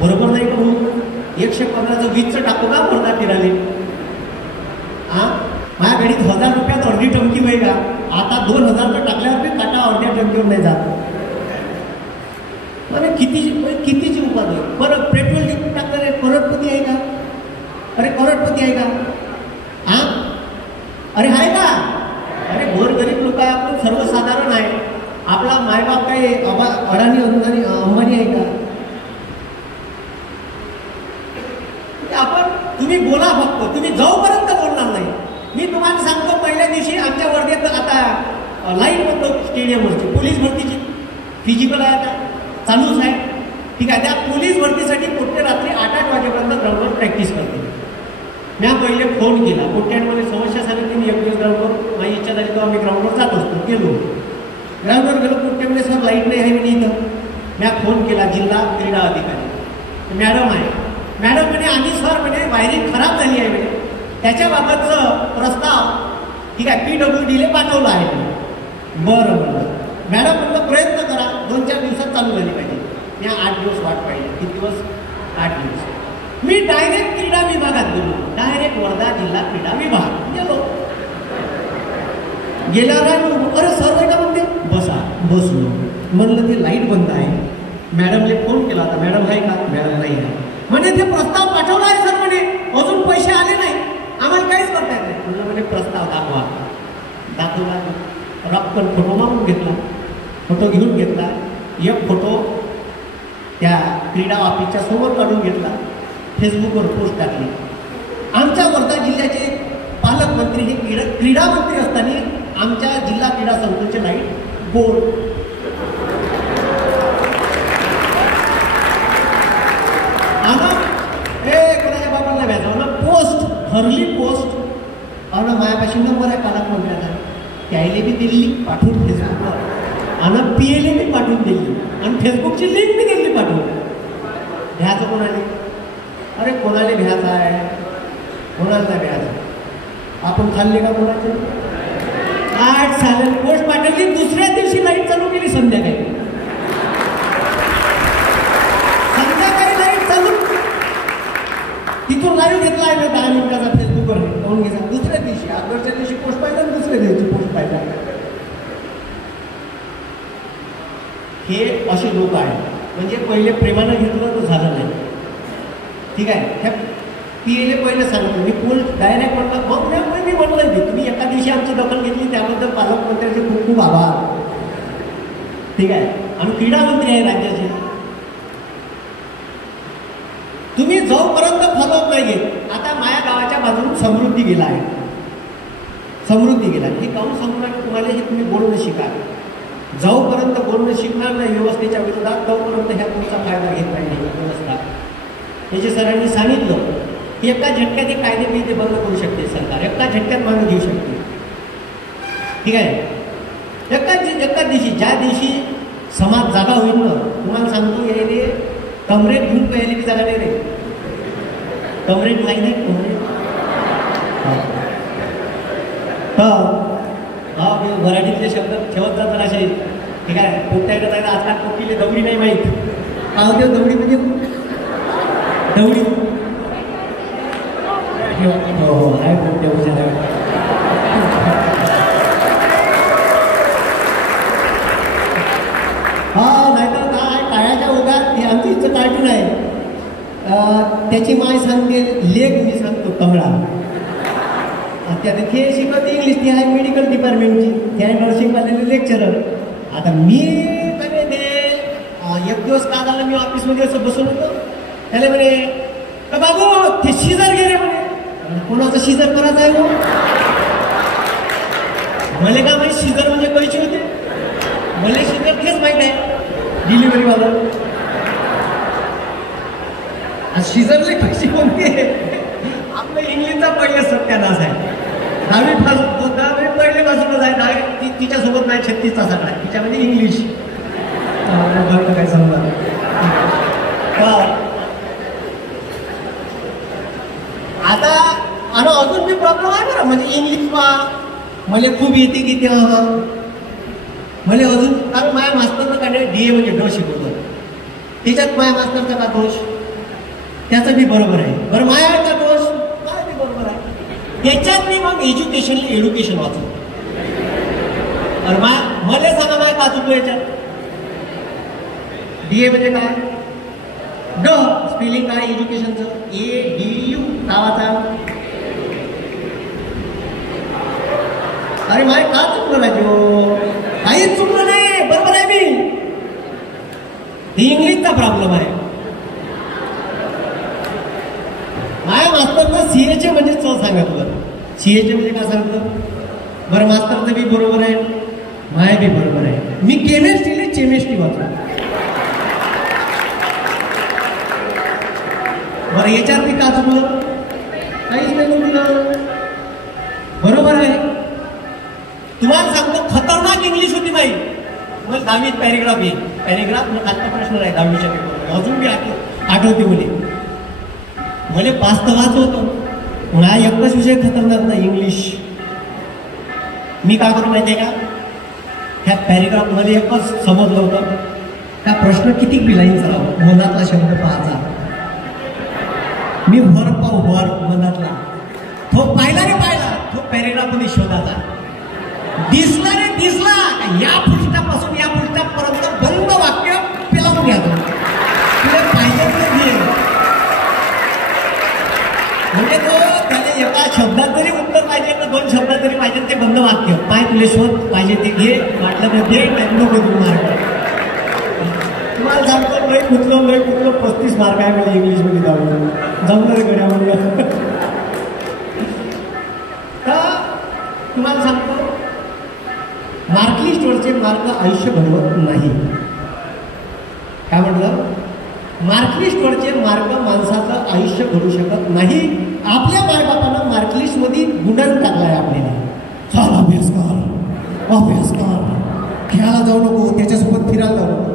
बरोबर नाही का म्हणून 115चं 20चं टाकू का बोलणार फिराले. माझ्या गाडीत 1000 रुपयात अर्धी टंकी होईल का, आता 2000 टाकल्यावर मी काटा अर्ध्या टंकीवर नाही जात. अरे कितीची उपाध आहे. बरं पेट्रोल टाकणारे करोडपती आहे का? अरे करोडपती आहे का? अरे आहे का? अरे गोरगरीब लोक आहे, आपण सर्वसाधारण आहे. आपला मायबाप काही अडाणी अंबानी आहे का? आपण तुम्ही बोला फक्त, तुम्ही जाऊपर्यंत बोलणार नाही. मी तुम्हाला सांगतो पहिल्या दिवशी आमच्या वर्गात आता लाईन बंद स्टेडियमवरची पोलीस भरतीची फिजिकल आहे आता चालूच आहे. ठीक आहे, त्या पोलीस भरतीसाठी पोट्टे रात्री 8-8 वाजेपर्यंत ग्राउंडवर प्रॅक्टिस करते. मी पहिले फोन केला, पोट्ट्यांमध्ये समस्या सांगितली. मी एक दिवस ग्राउंडवर माझी इच्छा झाली तेव्हा मी ग्राउंडवर जात असतो. गेलो ग्राउंडवर गेलो, पोट्ट्यामध्ये सर लाईट नाही आहे मी इथं. मी फोन केला जिल्हा क्रीडा अधिकारी, मॅडम आहे. मॅडम म्हणे आम्ही सर म्हणे वायरिंग खराब झाली आहे म्हणे, त्याच्याबाबतचं प्रस्ताव ठीक आहे PWDला पाठवलं आहे. बरं बरं मॅडम म्हटलं प्रयत्न करा, 2-4 दिवसात चालू झाली पाहिजे. मी 8 दिवस वाट पाहिजे. किती दिवस? 8 दिवस. मी डायरेक्ट क्रीडा विभागात गेलो, डायरेक्ट वर्धा जिल्हा क्रीडा विभाग गेलो. गेल्यावर अरे सर का म्हणते बसा, बसलो. म्हणलं ते लाईट बंद आहे. मॅडमने फोन केला होता, मॅडम आहे का? मॅडम नाही आहे म्हणे. ते प्रस्ताव पाठवला आहे सर म्हणे, अजून पैसे आले नाही, आम्हाला काहीच करता येत नाही. म्हणलं म्हणे प्रस्ताव दाखवा. दाखवला, रक्कम फोटो मागून घेतला, फोटो घेऊन घेतला. एक फोटो त्या क्रीडा ऑफिसच्या समोर काढून घेतला, फेसबुकवर पोस्ट टाकली. आमच्या वर्धा जिल्ह्याचे पालकमंत्री हे क्रीडा मंत्री असताना आमच्या जिल्हा क्रीडा संकुलचे लाईट बोर्ड कोणाच्या बाबांना व्याजावं ना पोस्ट हरली पोस्ट आणि माझ्यापाशी नंबर आहे पालकमंत्र्याचा, त्याला बी दिली पाठवून फेसबुकवर आणि PLA बी पाठवून दिली आणि फेसबुकची लिंक बी दिली पाठवून. भ्याचं कोणाले? अरे कोणाला भ्याचं आहे? कोणाला नाही भ्याचं? आपण खाल्ले का कोणाचे? 8 साल पोस्ट पाठवली, दुसऱ्या दिवशी लाईट चालू केली संध्याकाळी. संध्याकाळी लाईट चालू, तिथून लाईव्ह घेतला आहे 10 मिनिटाचा फेसबुकवर पाहून घ्यायचा. दुसऱ्या दिवशी अगोदरच्या दिवशी पोस्ट पाहिला, दुसऱ्या दिवशी पोस्ट पाहिला. हे असे लोक आहेत. म्हणजे पहिले प्रेमानं घेतलं तर झालं नाही. ठीक आहे, ह्या PLA पहिले सांगितलं, मी पोस्ट डायरेक्ट म्हटलं. मग मी म्हटलं की तुम्ही एका दिवशी आमची दखल घेतली त्याबद्दल पालकमंत्र्यांचे खूप खूप आभार. ठीक आहे, आम्ही क्रीडा मंत्री आहे राज्याचे. तुम्ही जोपर्यंत फॉलोअप नाही घेत. आता माझ्या गावाच्या बाजून समृद्धी गेला आहे, समृद्धी गेला. हे काहून सांगणार तुम्हाला, हे तुम्ही बोलणं शिका. जोपर्यंत बोलणं शिकणार नाही व्यवस्थेच्या विरोधात तोपर्यंत ह्या तुमचा फायदा घेत नाही व्यवस्था. याचे सरांनी सांगितलं की एका झटक्यात हे कायदे बियदे बंद करू शकते सरकार, एका झटक्यात मागं घेऊ शकते. ठीक आहे, एका दिवशी ज्या दिवशी समाज जागा होईल ना, तुम्हाला सांगतो यायले कमरेट घेऊन यायला बी जागा नाही रे. कमरेट नाही नाही कमरेट मराठीतले शब्द ठेवत जातात असे. ठीक आहे, पोट्याकडे जायला आजकाल पोटीले दवडी नाही माहीत. काय होते दवडी म्हणजे? दवडी हो आहे पोट्या. हा नाहीतर काय टाळ्याच्या ओघात हे आमची इथं कार्टून आहे. त्याची माय सांगते लेख, मी सांगतो कमळा. त्यात हे शिकवते इंग्लिश, ती आहे मेडिकल डिपार्टमेंटची, ते आहे नर्सिंग वाल्याने लेक्चरर. आता मी म्हणे एक दिवस का झालं मी ऑफिसमध्ये असं बसून होतो, त्याला म्हणे का बाबू ते शिजर गेले म्हणे. कोणाचं शिजर करायचं आहे मग? मला काय माहिती शिजर म्हणजे कैची होते. मला शिजर तेच माहित आहे डिलिव्हरीवाला. शिजरले कशी कोणती आपलं इंग्लिशचा पहिले सत्यानाश आहे. दहावी पहिल्यापासूनच आहे. तिच्यासोबत नाही 36 तासात आहे तिच्यामध्ये इंग्लिश काय समजा. आता आणि अजून बी प्रॉब्लेम आहे बरं. म्हणजे इंग्लिश मला खूप येते की ते मला अजून कारण माझ्या मास्तरनं काय DA म्हणजे ड शिकवतो. त्याच्यात माझ्या मास्तरचा का दोष त्याचं बी बरोबर आहे. बरं माझ्या का दोष काय बी बरोबर आहे. त्याच्यात मी मग एज्युकेशन वाचतो. मला सांगा माय का चुकलो याच्यात. DA म्हणजे काय ड स्पेलिंग काय एज्युकेशनचं ADU नावाचा. अरे माय का चुकलं राजू. काहीच चुकलं नाही बरोबर आहे मी. ही इंग्लिशचा प्रॉब्लेम आहे. माझ्या मास्तरनं CHA म्हणजे सांगितलं. CHA म्हणजे काय सांगितलं. बरं मास्तरचं बी बरोबर आहे माय बी बरोबर आहे. मी केमिस्ट्री वाचतो. बरं याच्यात मी का चुकलं काहीच नाही चुकलं बरोबर आहे. तुम्हाला सांगतो खतरनाक इंग्लिश होती बाई. मग 10वीत पॅरेग्राफ येईल. पॅरेग्राफ मग आजचा प्रश्न आहे 10वीच्या पेपर अजून बी आठवते मला पाच तर वाचवतो. मला एकच विषय खतरनाक नाही इंग्लिश. मी काय करू माहिती आहे का ह्या पॅरेग्राफ मध्ये एकच समजलं होतं का प्रश्न किती बिलाईंचा मनातला शब्द पाहायचा. मी वर मनातला तो पाहिला तो पॅरेग्राफ मध्ये शोधाचा. दिसला या पुस्तकापासून या पुस्तकापर्यंत बंद वाक्य पेलावून घ्यायचं. तुला पाहिजे म्हणजे तो त्याने एका शब्दात जरी उत्तर पाहिजे तर 2 शब्दात जरी पाहिजे ते बंद वाक्य पाय तुला शोध पाहिजे ते घे वाटलं तर घे नको देऊ मार्क. तुम्हाला सांगतो लय कुठलं 35 मार्क आहे मला इंग्लिशमध्ये जाऊन जमणार गड्यामध्ये. तर तुम्हाला सांगतो मार्कलिस्टवरचे मार्क आयुष्य घडवत नाही. काय म्हटलं मार्कलिस्टवरचे मार्क माणसाचं आयुष्य घडू शकत नाही. आपल्या मायबापानं मार्कलिस्टमध्ये गुंडाळून टाकलाय आपल्याला. चल अभ्यास कर खेळायला जाऊ नको त्याच्यासोबत फिरायला जाऊ नको.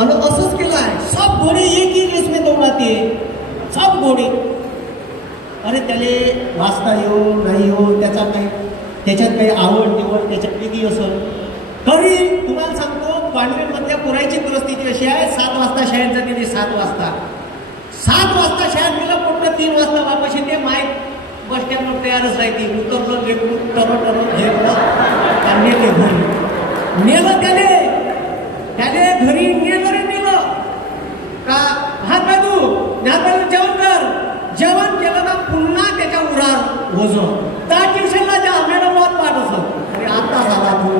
आणि असंच केलं आहे. सब घोडे एक ही रेस में दौड़ाते सब घोडे. अरे त्याले वाचता येऊ नाही हो त्याच्यात काही आवड निवड त्याच्यात वेगळी असं तरी तुम्हाला सांगतो पांढरेमधल्या पुरायची परिस्थिती अशी आहे. 7 वाजता शाळेत जाते ते 7 वाजता शाळेत गेलं कुठं 3 वाजता वापस येते. माय बस स्टँडवर तयारच राहते. उतरलं लेकरून टरं घेतलं आणि नेते घरी नेलं त्याने घरी नेलं का हात बाजू जेवण कर. जेवण केलं का पुन्हा त्याच्या उरार वजन त्या ट्युशनला जा मॅडम वाट असत. अरे आता झाला तू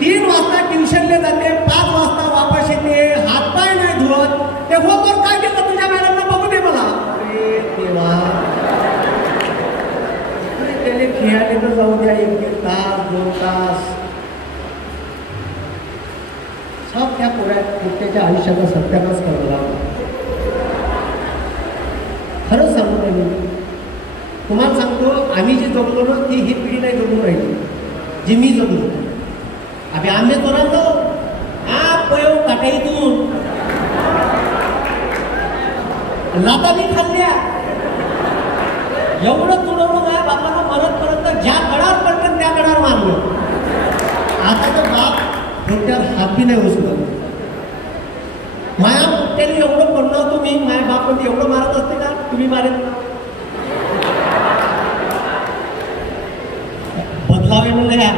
3 वाजता ट्युशनला जाते 5 वाजता वापस येते. हातपाय नाही धुवत. ते होमवर्क काय केलं तुझ्या मॅडमला बघू दे मला. अरे देवा त्याने खेळायला तर जाऊ द्या 1-1 तास 2 तास. सब त्या पोट्याच्या आयुष्याचा सत्यानाश करायला खरंच सांगतो मी तुम्हाला सांगतो. आम्ही जे जगलो ना ती ही पिढी नाही जगून राहिली जे मी जगलो. अभि आम्ही तो राहतो पयो काटाईतून लाता मी खाल्ल्या एवढं तुडवलं माझ्या बापानं मरतपर्यंत ज्या गडावर पडलं त्या गडावर मारलं. आता तर बाप डोक्यावर हात बी नाही उचलत. माझ्या मोठ्याने एवढं पडलं तुम्ही माझ्या बापाने एवढं मारत असते का तुम्ही मारेल बदलावे म्हणलं या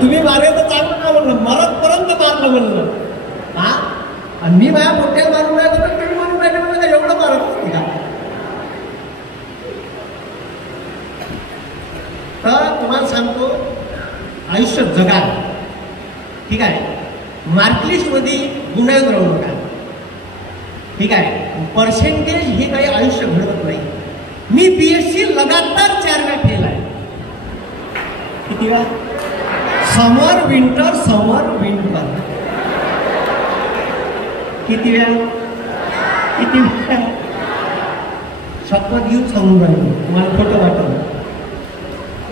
तुम्ही मारेल तर चालू ना म्हणलं मरतपर्यंत मारलं म्हणलं. हा आणि मी माझ्या मोठ्याला मारून राहिलो तर तुम्ही मारून राहिले म्हणजे एवढं मारत असते का. तर तुम्हाला सांगतो आयुष्य जगा ठीक आहे. मार्कलिस्ट मध्ये गुन्हेगार राहू नका ठीक आहे. पर्सेंटेज हे काही आयुष्य घडवत नाही. मी BSc लगातार 4 वेळा फेल आहे. किती वेळा? समर विंटर समर विंटर. किती वेळा? किती वेळा? शपथ घेऊन सांगून राहिलो, तुम्हाला खोटं वाटलं.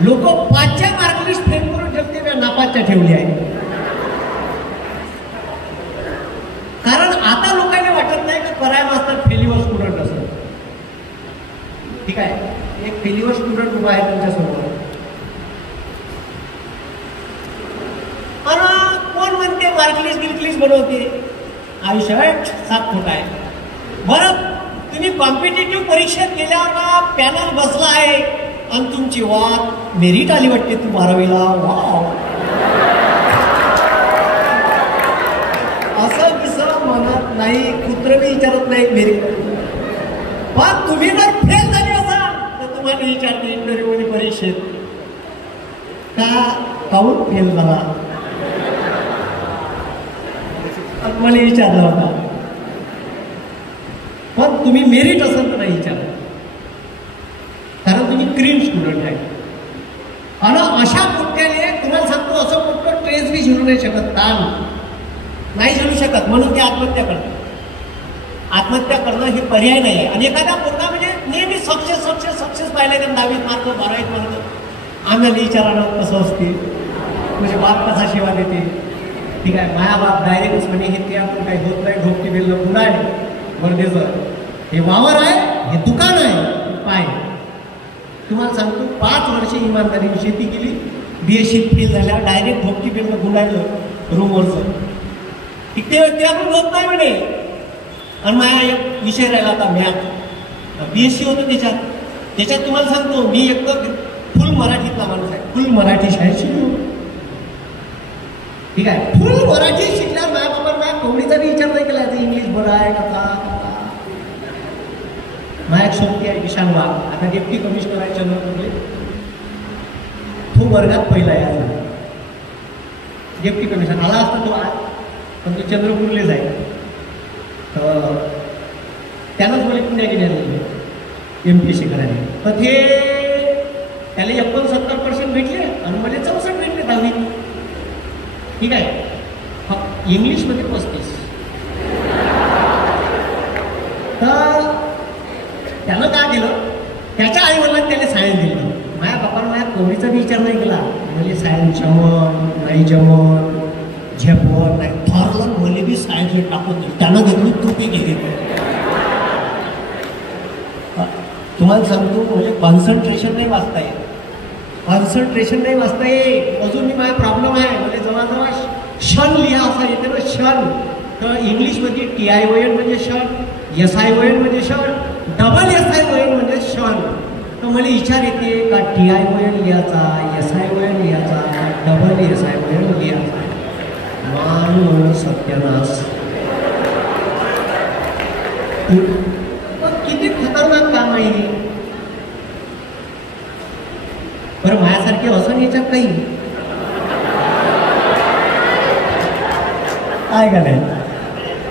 लोक 5च्या मार्कलिस्ट फेल करून ठेवते वेळा नापासच्या ठेवली आहे. कारण आता लोकांना वाटत नाही की कराय मास्तर फेल्युअर स्टुडंट असतो. ठीक आहे, एक फेल्युअर स्टुडंट उभा आहे तुमच्यासमोर. कोण म्हणते मार्कलिस्ट गिल्कलिस्ट बनवते? आयुष्यात 7 फूट आहे. बरं, तुम्ही कॉम्पिटेटिव्ह परीक्षेत गेल्यावर पॅनल बसला आहे आणि तुमची वाट मेरिट आली वाटते तू 12वीला. वाव, असं किसं म्हणत नाही, कुत्र मी विचारत नाही मेरिट. पण तुम्ही जर फेल झाले असाल तर तुम्हाला विचारते इंटरव्ह्यू परीक्षेत का काऊन फेल झाला, मला विचारला होता. पण तुम्ही मेरिट असेल तर नाही विचारलं, कारण तुम्ही क्रीम स्टुडंट आहे. आणि अशा पोट्याने तुम्हाला सांगतो, असं पोट्ट ट्रेस बी झेलू नाही शकत, ताण नाही झेलू शकत, म्हणून ते आत्महत्या करतात. आत्महत्या करणं हे पर्याय नाही आहे. आणि एखादा पोट्टा म्हणजे नेहमी सक्सेस सक्सेस सक्सेस पाहिलं तर 10वीत मार्क 12वीत मार्क. आम्हाला विचारानं कसं असते, म्हणजे बाप कसा सेवा देते. ठीक आहे, माया बाप डायरेक्टच म्हणे हे ते आपण काही होत नाही, ढोपटी बेललं पुन्हा आहे वर्धेचं, हे वावर आहे, हे दुकान आहे. पाय तुम्हाला सांगतो, 5 वर्ष इमानदारीने शेती केली, BSc फेल झाल्या, डायरेक्ट ढोपटी बेललं गुंडाळलं रूमवरचं. ठीक, ते आपण होत नाही म्हणे. आणि माझा एक विषय राहिला होता मॅथ, BSc होतं त्याच्यात तुम्हाला सांगतो, मी एकदम फुल मराठीतला माणूस आहे, फुल मराठी शाळेत शिकलो. ठीक आहे, फुल मराठी शिकल्यावर माझ्या बाबांना कोवडीचा बी विचार नाही केला इंग्लिश बरं आहे का. माझ्या एक सोबती आहे विशाल वाघ, आता डेप्टी कमिशनर आहे चंद्रपूरले. तो वर्गात पहिला आहे, आता डेप्टी कमिशनर आला असता तो आज, पण तो चंद्रपूरलेच आहे. तर त्यानंच मला पुण्या गेले MPSC करायला. तर ते त्याला 69% भेटले आणि मला 64 भेटले 10वीत. ठीक आहे, इंग्लिशमध्ये 35. तर त्यानं काय केलं, त्याच्या आईवडिलांनी त्याला सायन्स दिलं. माझ्या बापानं माझ्या कोणीचा विचार नाही केला, म्हणजे सायन्स जमन नाही जमन झेपवत नाही, ठरलं मुली बी सायन्सला टाकून दिली. त्यानं घेतली तुपी गेली. तुम्हाला सांगतो, म्हणजे कॉन्सन्ट्रेशन नाही वाचता येत, कॉन्सन्ट्रेशन नाही वाचता येत. अजून मी माझा प्रॉब्लेम आहे, म्हणजे जवळजवळ क्षण लिहा असा येते ना, क्षण. तर इंग्लिशमध्ये TION म्हणजे क्षण, SION म्हणजे क्षण, डबल SION म्हणजे क्षण. तर मला विचार येते का TION लिहायचा, SION लिहायचा, डबल SION लिहायचा. मान सत्यानाश, किती खतरनाक काम आहे. बरं, माझ्यासारखे असं याच्यात काही आहे का नाही.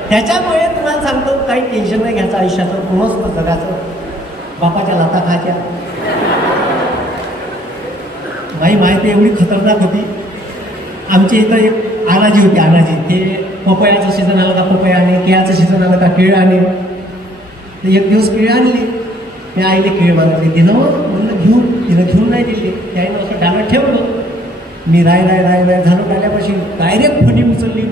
त्याच्यामुळे तुम्हाला सांगतो, काही टेन्शन नाही घ्यायचं आयुष्याचं, मस्त जगाचं, बापाच्या लाथा खायच्या. माझी माहिती एवढी खतरनाक होती. आमच्या इथं एक आनाजी होती, आनाजी. ते पपयाचं सीझन आलं का पपया आणि केळाचं सीझन आलं का केळ आणि तर एक दिवस केळ आणली. मी आईने केळ मागितली, तिनं म्हणलं घेऊन, तिनं घेऊन नाही दिली. त्यानं असं डालं ठेवलं. मी राय झालं डाल्यापाशी डायरेक्ट फणी उचलली.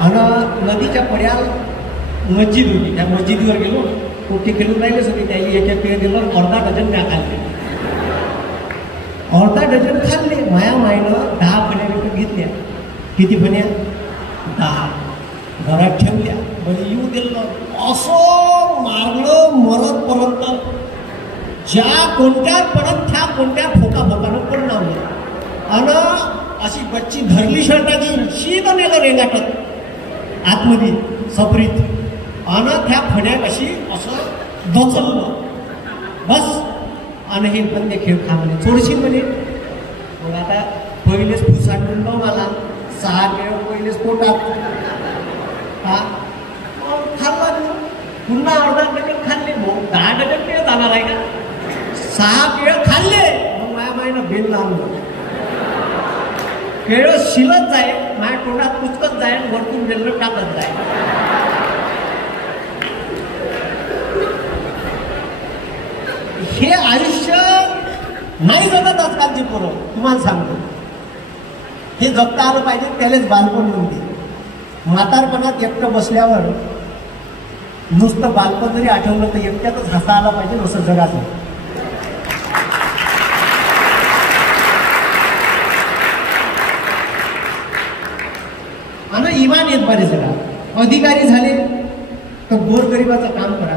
आणि नदीच्या पड्याला मस्जिद होती, त्या मस्जिदीवर गेलो. पोटी खेळून राहिलेच होते, त्याही एका पेळ दिलं, अर्धा डझन त्या खाल्ले. अर्धा डझन खाल्ले. मायनं 10 फण्या विकत घेतल्या. किती फण्या? 10. घरात ठेवल्या. म्हणजे येऊ दिलं, असं मारलं मरतपर्यंत. ज्या कोणत्या पडत त्या कोणत्या फोकानं पण लावलं. आणि अशी बच्ची धरली शर्टाची शीद नेलं रेंगाटत आतमध्ये सपरीत. आणि त्या फण्यात अशी असं दचललं बस. आणि हे बंदे खेळ खा म्हणे, थोडीशी म्हणे. मग आता पहिलेच फुसाटून न मला 6 वेळ पहिलेच पोटात. हा पुन्हा अर्धा डझन खाल्ले, मग 10 डझन केळं जाणार आहे का? 6 केळं खाल्ले, मग माझ्या मायनं बेल लावलं. केळं शिलत जाय, माझ्या तोंडात पुचकत जाय, वरतून बेल टाकत जाय. हे आयुष्य नाही जगत आजकालची पोरं. तुम्हाला सांगतो, हे जगता आलं पाहिजे, त्यालाच बालपण म्हणते. म्हातारपणात एकटं बसल्यावर नुसतं बालपण जरी आठवलं तर एकट्यातच हसा आला पाहिजे, असं जगात. आणि इमान येत बरे जगा. अधिकारी झाले तर गोरगरिबाचं काम करा.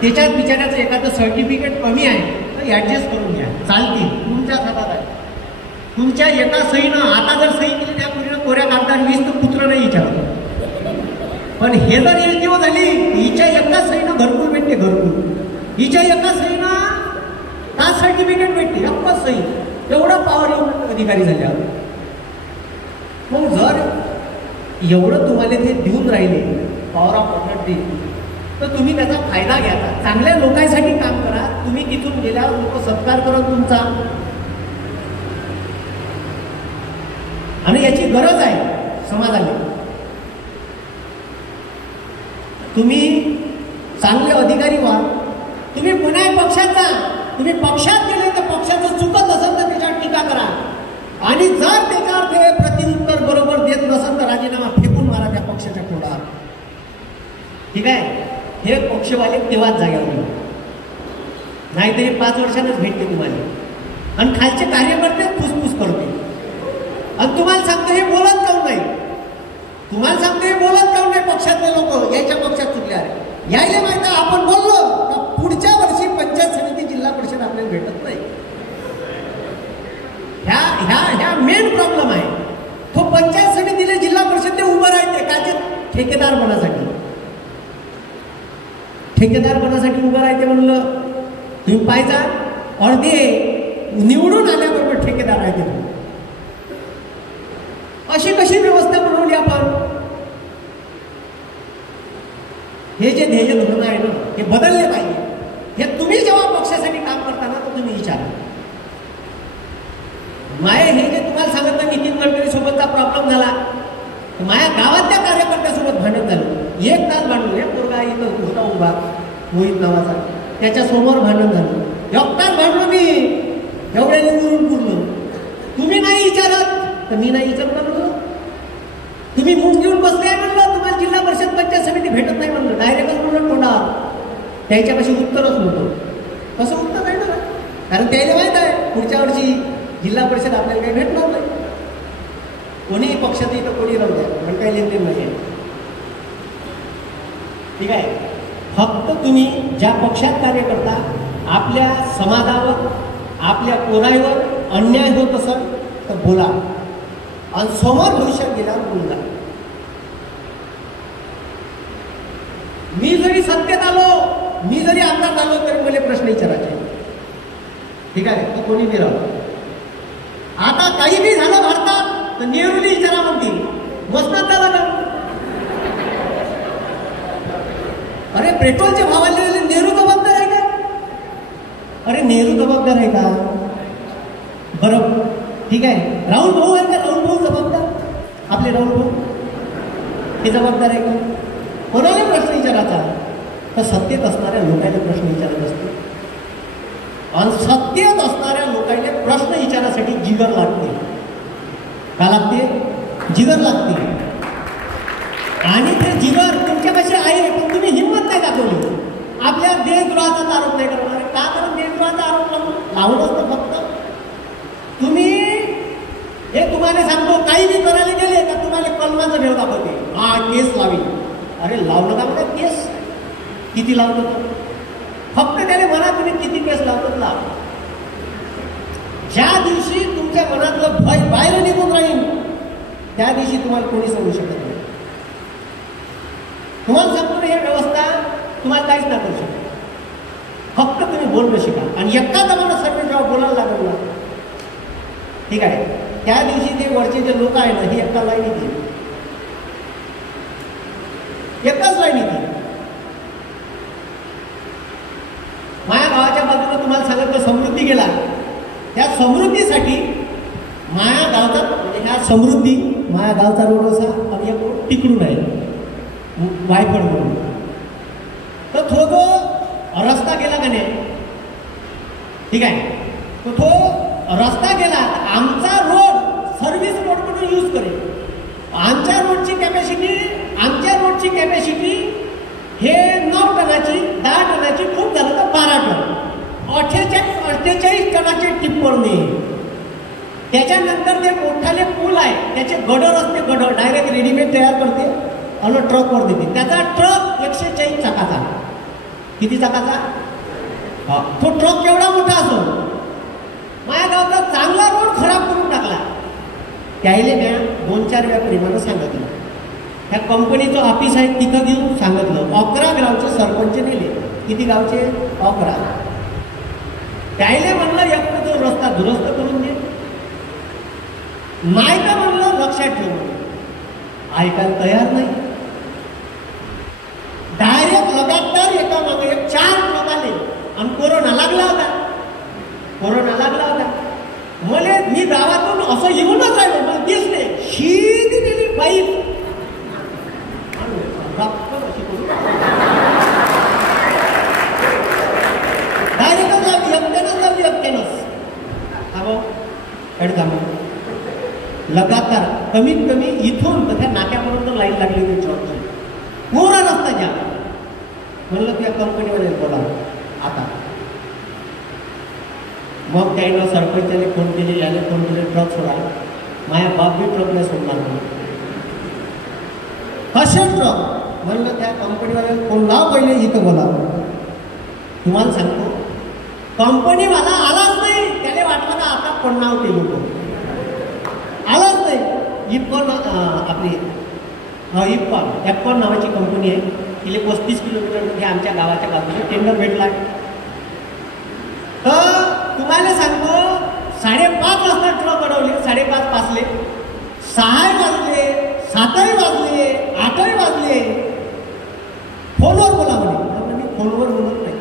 त्याच्यात बिचाराचं एखादं सर्टिफिकेट कमी आहे तर ऍडजस्ट करून घ्या, चालतील, तुमच्या हातात आहे. तुमच्या एका सहीनं, आता जर सही केली त्या पूर्ण कोऱ्या कागदार 20 तर पुत्र नाही विचारत. पण हे जर एलजीओ झाली, हिच्या एका सहीनं घरकुल भेटते, घरकुल. हिच्या एका सहीनं कास्ट सर्टिफिकेट भेटते, एकच सही. एवढं पॉवर येऊन अधिकारी झाल्यावर. मग जर एवढं तुम्हाला ते देऊन राहिले, पॉवर ऑफ अथॉरिटी, तर तुम्ही त्याचा फायदा घ्या. चांगल्या लोकांसाठी काम करा. तुम्ही तिथून गेल्यावर लोक सत्कार करत तुमचा. आणि याची गरज आहे समाजाला. तुम्ही चांगले अधिकारी व्हा. तुम्ही पुन्हा पक्षात जा. तुम्ही पक्षात गेले तर पक्षाचं चुकत असेल तर त्याच्यावर टीका करा. आणि जर त्याच्यावर ते प्रत्युत्तर बरोबर देत नसेल तर राजीनामा फेकून मारा त्या पक्षाच्या तोंडावर. ठीक आहे? हे पक्षवाले तेव्हाच जाग्यावर, नाही तर 5 वर्षांनाच भेटते तुम्हाला. आणि खालचे कार्यकर्ते फुसफुस करते. आणि तुम्हाला सांगतो हे बोलत काऊन नाही, तुम्हाला सांगतो हे बोलत काऊन नाही. पक्षातले लोक याच्या पक्षात चुकले आहे. यायला माहिती आहे, आपण बोललो का पुढच्या वर्षी पंचायत समिती जिल्हा परिषद आपल्याला भेटत नाही. ह्या मेन प्रॉब्लेम आहे. तो पंचायत समितीला जिल्हा परिषद ते उभं राहते काचे ठेकेदारपणासाठी. ठेकेदारपणासाठी उभं राहते म्हणलं तुम्ही पाहिजा. अर्धे निवडून आल्याबरोबर ठेकेदार राहते. अशी कशी व्यवस्था बनवली आपण? हे जे ध्येय धोरण आहे ना, हे बदलले पाहिजे. हे तुम्ही जेव्हा पक्षासाठी काम करताना तर तुम्ही विचारा. माये हे जे तुम्हाला सांगितलं, नितीन गडकरी सोबतचा प्रॉब्लेम झाला, माझ्या गावातल्या कार्यकर्त्यासोबत भांडण झालं. 1 तास भांडण. हे पोरगा इथं होता उभा, मोहित नावाचा, त्याच्या समोर भांडण झालं. 1 तास भांडलो मी, एवढ्या निवडून पुरलं. तुम्ही नाही विचारत तर मी नाही विचारणार म्हणलं. तुम्ही मूग घेऊन बसले म्हणलं, तुम्हाला जिल्हा परिषद पंचायत समिती भेटत नाही म्हणलं. डायरेक्टच म्हणलं तोंडा. त्याच्यापाशी उत्तरच नव्हतं. कसं उत्तर आहे ना? कारण त्याला माहित आहे पुढच्या वर्षी जिल्हा परिषद आपल्याला काही भेटणार नाही. कोणीही पक्षात इथं कोणी राहू द्या, पण काही लेनदेन नाही. ठीक आहे? फक्त तुम्ही ज्या पक्षात कार्य करता, आपल्या समाजावर, आपल्या पोरावर अन्याय होत असेल तर बोला. आणि समोर भविष्यात गेल्यावर बोलला. मी जरी सत्तेत आलो, मी जरी आमदार झालो तरी मला प्रश्न विचारायचे. ठीक आहे? तो कोणी बी राहतो. आता काही बी झालं भारतात तर नेहरूला विचारा म्हणतील. बसणार झाला का? अरे पेट्रोलचे भाव वाढले, नेहरू जबाबदार आहे का? अरे नेहरू जबाबदार आहे का? बरं ठीक आहे, राहुल भाऊ आहे का? राहुल भाऊ जबाबदार? आपले राहुल भाऊ हे जबाबदार आहे का? कोणाला प्रश्न विचारायचा? तर सत्तेत असणाऱ्या लोकांना प्रश्न विचारत असते. आणि सत्तेत असणाऱ्या लोकांना प्रश्न विचारण्यासाठी जिगर लागते. का लागते? जिगर लागते. आणि ते जिगर तुमच्यापाशी आहे, पण तुम्ही हिंमत नाही दाखवली. आपल्या देशद्रोहाचा आरोप नाही करणार. का तर देशद्रोहाचा आरोप लावून असतं फक्त. तुम्ही हे तुम्हाला सांगतो, काही बी करायला गेले तर तुम्हाला कलमाचं भेव दाखवते. हा केस लावी. अरे लावलं का म्हणा केस? किती लावतो? फक्त त्याने म्हणा तुम्ही किती केस लावतात लाव. ज्या दिवशी तुमच्या मनातलं भय बाहेर निघून राहील त्या दिवशी तुम्हाला कोणी सांगू शकत नाही. तुम्हाला सांगतो हे व्यवस्था तुम्हाला काहीच नाही करू शकत. फक्त तुम्ही बोलणं शिका. आणि एका जमाना सर्व जेव्हा बोलायला लागल ना, ठीक आहे, त्या दिवशी ते वरचे जे लोक आहे ना, ही एका लाईन येते, एकाच लाईन येते. समृद्धी गेला. त्या समृद्धीसाठी माया गावचा म्हणजे ह्या समृद्धी माया गावचा रोड असा आणि एक रोड तिकडून आहे वायफळ म्हणून. तर तो जो रस्ता गेला का नाही, ठीक आहे, तो रस्ता गेला. आमचा रोड सर्व्हिस रोड म्हणून यूज करेल. आमच्या रोडची कॅपॅसिटी हे 9 टनाची 10 टनाची, खूप झालं तर 12 टन. 48 टनाचे टिप्परने. त्याच्यानंतर ते मोठाले पूल आहे, त्याचे गडर असते, गडर डायरेक्ट रेडीमेड तयार करते आणि ट्रकवर देते. त्याचा ट्रक 140 चाकाचा. किती चाकाचा? तो ट्रक केवढा मोठा असतो. माझ्या गावचा चांगला रोड खराब करून टाकला. त्याहिले मी 2-4 वेळा प्रेमानं सांगितलं. त्या कंपनीचं ऑफिस आहे तिथं घेऊन सांगितलं. 11 गावचे सरपंच नेले. किती गावचे? 11. त्याहिले म्हणलं एक तो रस्ता दुरुस्त करून दे. नाही तर म्हणलं लक्षात ठेव. ऐकायला तयार नाही. डायरेक्ट लगातार एका मागे 4 ट्रक आले आणि कोरोना लागला होता. मला मी गावातून असं येऊनच राहिलो. मला दिसले शीदी दिली पाईप. डायरेक्टच लावली एकट्यानंच. लगातार कमीत कमी इथून तर त्या नाक्यापर्यंत लाईन लागली होती चौकची. पूर्ण रस्ता ज्या. म्हणलं त्या कंपनीवाले बोला आता. मग त्यानं सरपंचाने फोन केले, याने फोन केले, ट्रक सोडा. माझ्या बाप बी ट्रक नाही सोडणार म्हणून. कसे ट्रक? म्हणलं त्या कंपनीवाल्याला फोन लाव, पहिले इथं बोला. तुम्हाला सांगतो कंपनीवाला आलाच नाही. त्याने वाटलं का आता पडणार होते लोक. आलाच नाही. इप्पन आपली एप्पन नावाची कंपनी आहे. तिला 35 किलोमीटर आमच्या गावाच्या बाजूला टेंडर भेटला. तर तुम्हाला सांगतो 5:30 वाजता ट्रक अडवले. 5:30 पासले, 6 वाजले, 7 वाजले, 8 वाजले. फोनवर बोला म्हणे. मी फोनवर बोलत नाही.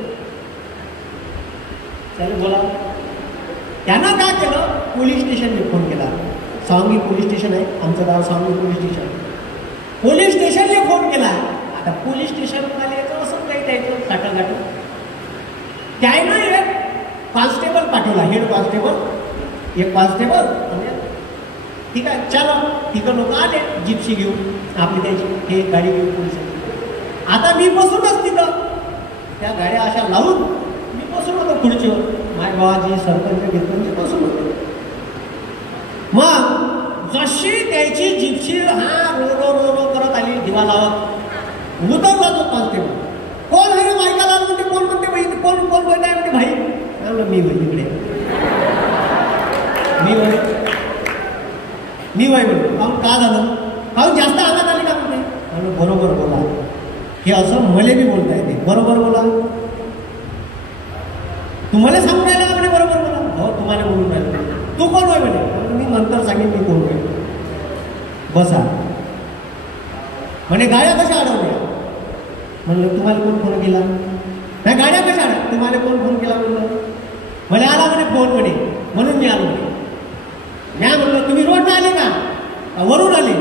त्याला बोला. त्यानं काय केलं, पोलीस स्टेशनने फोन केला. सावंगी पोलीस स्टेशन आहे आमचं गाव, सावंगी पोलीस स्टेशन. पोलीस स्टेशनने फोन केला. आता पोलीस स्टेशन यायचं असं काही द्यायचं साठं. त्यानं एक कॉन्स्टेबल पाठवला, हेड कॉन्स्टेबल. एक कॉन्स्टेबल ठीक आहे चलो. तिथं लोक आले जिप्सी घेऊन आपली त्याची हे गाडी घेऊन पोलिस. आता मी बसूनच तिथं त्या गाड्या अशा लावून मी बसून होतो खुर्चीवर. माझ्या गावाची सरपंच घेतलं ते बसून होतो. मग जशी त्याची जिप्सी रो करत आली दिवा लावत उतरला तो कॉन्स्टेबल. कोण आहे मायकाला म्हणते, कोण म्हणते बाई, कोण बोलत आहे म्हणते भाई. मी होय तिकडे, मी होय म्हणतो. काहून का झालं, काहून जास्त आनंद आली का म्हणते. बरोबर बोला. हे असं मले बी बोलता येते. बरोबर बोला. तुम्हाला सांगून राहिला का म्हणे बरोबर बोला. हो तुम्हाला बोलून राहिलं. तू कोण होय म्हणे. मी नंतर सांगेन मी कोण होय. बसा म्हणे. गाड्या कशा अडवल्या. म्हणलं तुम्हाला कोण फोन केला. नाही गाड्या कशा अडव, तुम्हाला कोण फोन केला म्हणलं. मला आला म्हणे फोन म्हणे, म्हणून मी आलो म्हणे. मी म्हणलं तुम्ही रोडनं आले का, वरून आले.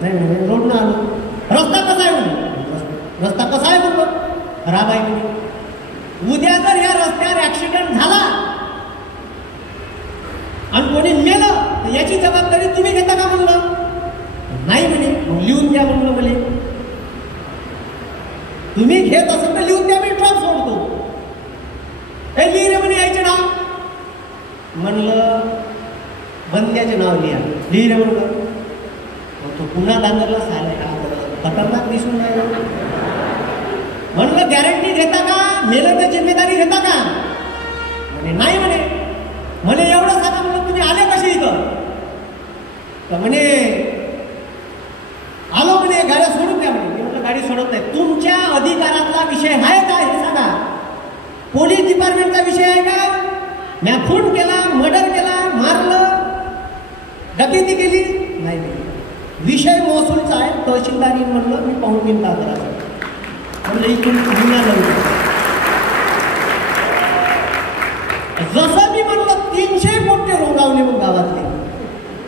नाही म्हणे रोडनं आलो. रस्ता कसा आहे म्हणे. रस्ता कसा आहे म्हणतो. खराब आहे म्हणे. उद्या जर या रस्त्यावर ऍक्सिडेंट झाला आणि कोणी मेलं तर याची जबाबदारी तुम्ही घेता का म्हणलं. नाही म्हणे. लिहून द्या म्हणलं. मला तुम्ही घेत असेल तर लिहून द्या, मी ट्रक सोडतो. हे लिहि रे म्हणे यायचे नाव. म्हणलं बंद्याचे नाव लिहा. लिहि रे म्हणलं. तो पुन्हा दांगरला खतरनाक दिसून राहिला. म्हणलं गॅरंटी घेता का, मेल्याची जिम्मेदारी घेता का. म्हणे नाही म्हणे. म्हणे एवढं सांगा म्हणलं तुम्ही आले कसे इथं. तर म्हणे आलो म्हणे, गाड्या सोडून द्या म्हणे. मी म्हटलं गाडी सोडत नाही. तुमच्या अधिकारातला विषय आहे का हे सांगा. पोलीस डिपार्टमेंटचा विषय आहे का. मी खून केला, मर्डर केला, मारलं, डकेती केली नाही. विषय महसूलचा आहे. तहसीलदारी म्हणलं मी पाहून घेईन का करायचं. म्हणलं इकडून गुन्हा नव्हता. जसं मी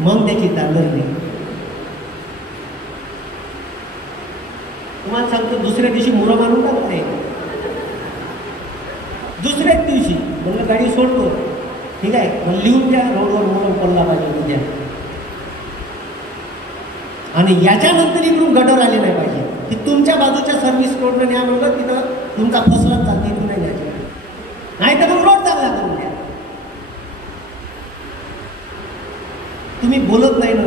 मग त्याची तांदळली. तुम्हाला सांगतो दुसऱ्या दिवशी मुलं मारून टाकते. दुसऱ्याच दिवशी म्हणलं गाडी सोडतो, ठीक आहे, मग लिहून द्या रोडवर मुलं पडला पाहिजे उद्या. आणि याच्यानंतर इकडून गटर आले नाही पाहिजे की तुमच्या बाजूच्या सर्व्हिस रोडनं न्या म्हणलं तिथं तुमचा फसला जाते इथून नाही द्यायचे, नाही तर मग रोड चांगला करून द्या. तुम्ही बोलत नाही ना,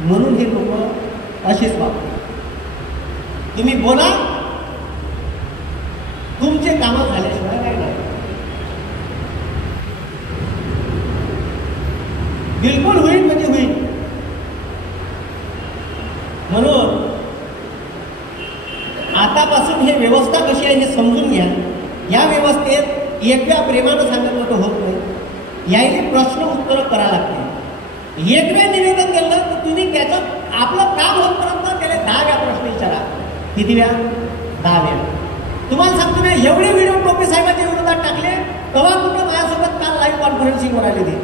म्हणून हे लोक असेच वागतात. तुम्ही बोला, तुमचे कामं झाल्याशिवाय काय नाही. बिलकुल होईल म्हणजे होईल. म्हणून आतापासून हे व्यवस्था कशी आहे हे समजून घ्या. या व्यवस्थेत एकव्या प्रेमानं सांगितलं तर होत नाही, यायले प्रश्न उत्तर करा लागते. एकव्या निवेदन केलं तर तुम्ही त्याचं आपलं काम होतपर्यंत त्याला 10 वेळा प्रश्न विचारा. किती वेळा? 10 वेळा. तुम्हाला सांगतो ना, एवढे व्हिडिओ टोपे साहेबांच्या विरोधात टाकले तेव्हा कुठं माझ्यासोबत काल लाईव्ह कॉन्फरन्सिंगवर आले ते.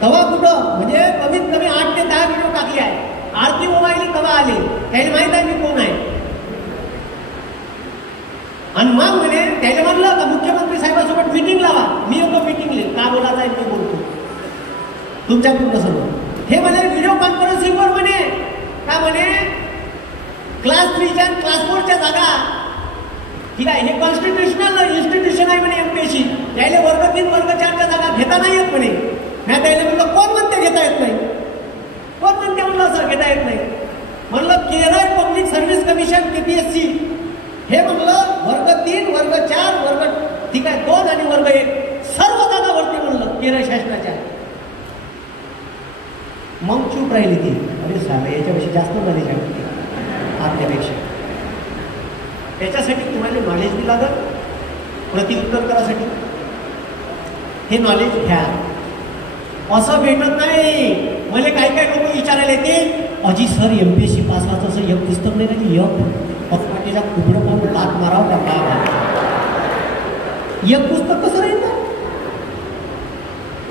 तेव्हा कुठं म्हणजे कमीत कमी 8 ते 10 व्हिडिओ टाकले आहे. आरती मोबाईल तेव्हा आले, त्याला माहित आहे मी कोण आहे. आणि मग म्हणे त्याला म्हणलं का मुख्यमंत्री साहेबांसोबत मीटिंग लावा. मी येतो मीटिंगले, का बोलायचं आहे मी बोलतो तुमच्याकडून समोर. हे म्हणे व्हिडिओ कॉन्फरन्सिंगवर म्हणे का म्हणे क्लास 3च्या क्लास 4च्या जागा, ठीक आहे, हे कॉन्स्टिट्युशनल इन्स्टिट्यूशन आहे म्हणे एमपीएससी. त्याला वर्ग 3 वर्ग 4च्या जागा घेता नाही येत म्हणे. नाही त्याला म्हणलं कोण म्हणते घेता येत नाही, कोण म्हणते म्हणलं सर घेता येत नाही. म्हणलं Kerala public service commission KPSC हे म्हणलं वर्ग 3 वर्ग 4 वर्ग, ठीक आहे, 2 आणि वर्ग 1 सर्व जागा वरती म्हणलं केरळ शासनाच्या. मग चूप राहिली ती. अरे साहेब याच्यापेक्षा जास्त नॉलेज आहे आपल्यापेक्षा. त्याच्यासाठी तुम्हाला नॉलेज बी लागत प्रतिउत्तर करासाठी. हे नॉलेज घ्या, असं भेटत नाही. मला काही काही लोक विचारायला येते, अजी सर एमपीएससी पास व्हायचं असं एक पुस्तक नाही ना, एक पकवाटीचा कुबडं पाहून लात मारावं का बाबा. एक पुस्तक कसं राहील ना,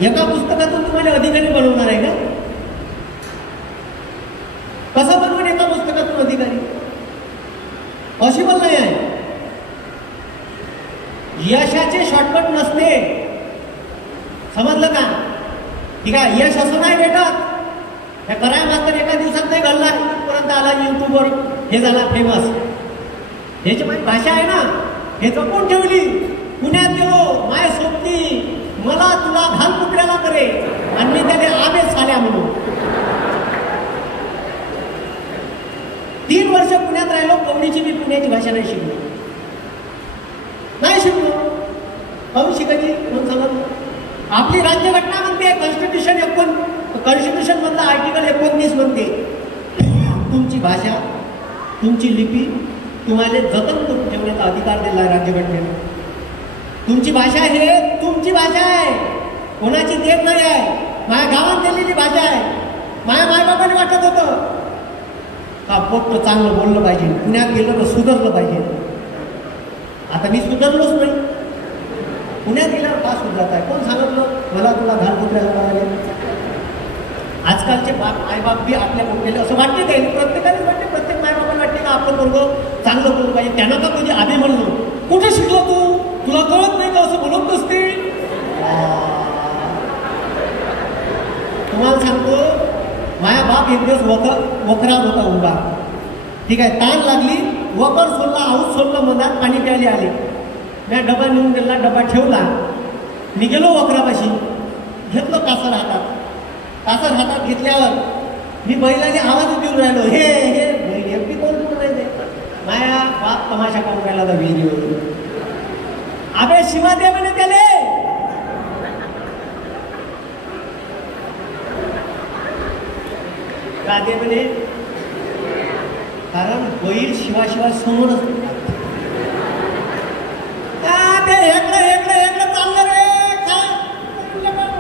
एका पुस्तकातून तुम्हाला अधिकारी बनवणार आहे का? कसं बनवून एका पुस्तकातून अधिकारी? पॉसिबल नाही आहे. यशाचे शॉर्टकट नसते, समजलं का? ठीक आहे, यश असं नाही भेटत. हे कराय मात्र एका दिवसात नाही घडला, पर्यंत आला युट्यूबवर हे झाला फेमस. ह्याची माझी भाषा आहे ना, हे जपून ठेवली. पुण्यात गेलो, माय सोबती मला तुला घाल कुत्र्याला करे, आणि मी त्याने आवेश झाल्या म्हणून 3 वर्ष पुण्यात राहिलो. कवडीची मी पुण्याची भाषा नाही शिकलो, नाही शिकलो. काहून शिकायची म्हणून सांगत. आपली राज्यघटना म्हणते, कॉन्स्टिट्यूशन मधला आर्टिकल 19 म्हणते तुमची भाषा तुमची लिपी तुम्हाला जतन करून ठेवण्याचा अधिकार दिला राज्यघटनेने. तुमची भाषा हे तुमची भाषा आहे, कोणाची देत नाही आहे. माझ्या गावात दिलेली भाषा आहे. माझ्या मायबापाने वाटत होतं का पोट चांगलं बोललं पाहिजे, पुण्यात गेलं तर सुधारलं पाहिजे. आता मी सुधारलोच नाही. पुण्यात गेल्यावर का सुधारत आहे? कोण सांगितलं मला तुला घाल कुत्र्याला करायला? आजकालचे मायबाप बी आपल्या पोटलेले असं वाटते काय? प्रत्येकाने वाटते, प्रत्येक मायबापाला वाटते का आपलं पोरगं चांगलं बोललं पाहिजे. त्यांना का कधी आधी म्हणलो कुठे शिकलो तू, तुला कळत नाही का असं बोलत नसते. तुम्हाला सांगतो, माझ्या बाप एक दिवस वखरा होता उभा, ठीक आहे, ताण लागली, वकर सोडला, हाऊस सोडलं, मधात पाणी प्यायला आले. मी डबा नेऊन दिला, डबा ठेवला, मी गेलो वखरापाशी, घेतलं कासर हातात. कासर हातात घेतल्यावर मी बैलाने आवाज देऊन राहिलो, हे हे एकटी कोण कोण राहिले. माया बाप तमाशा करून राहिला होता विहिरीवर. अबे शिवा दे म्हणे त्याले. का दे म्हणे? कारण बैल शिवाशिवाय समोरच ते एकलं चाललं रे.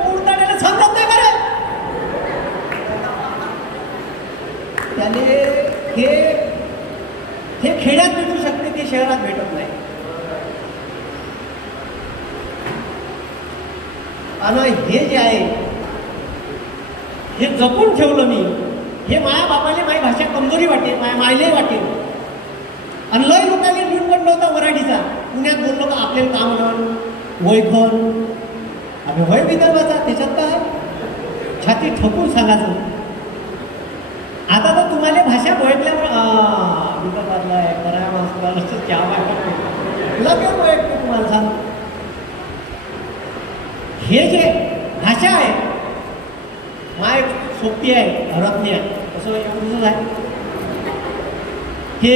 उडताना समजत नाही बरं त्याने. हे खेड्यात भेटू शकते, ते शहरात भेटत नाही. आणि हे जे आहे हे जपून ठेवलं मी. हे माया बापाले माझी भाषा कमजोरी वाटे, माझ्या मायले वाटे. आणि लय लोकांनी नीट पडलं होता मराठीचा. पुण्यात बोललो का आपल्याला काम म्हणून वैखन आम्ही वय विदर्भाचा, त्याच्यात काय छाती ठोकून सांगायचं. आता तर तुम्हाला भाषा ओळखल्यावर विदर्भातला आहे बऱ्या माणसाला क्या वाटत लगेच ओळखते तुम्हाला सांग. हे जे भाषा आहे माय सोपी आहे, रत्नी आहे, असं एवढंच आहे. हे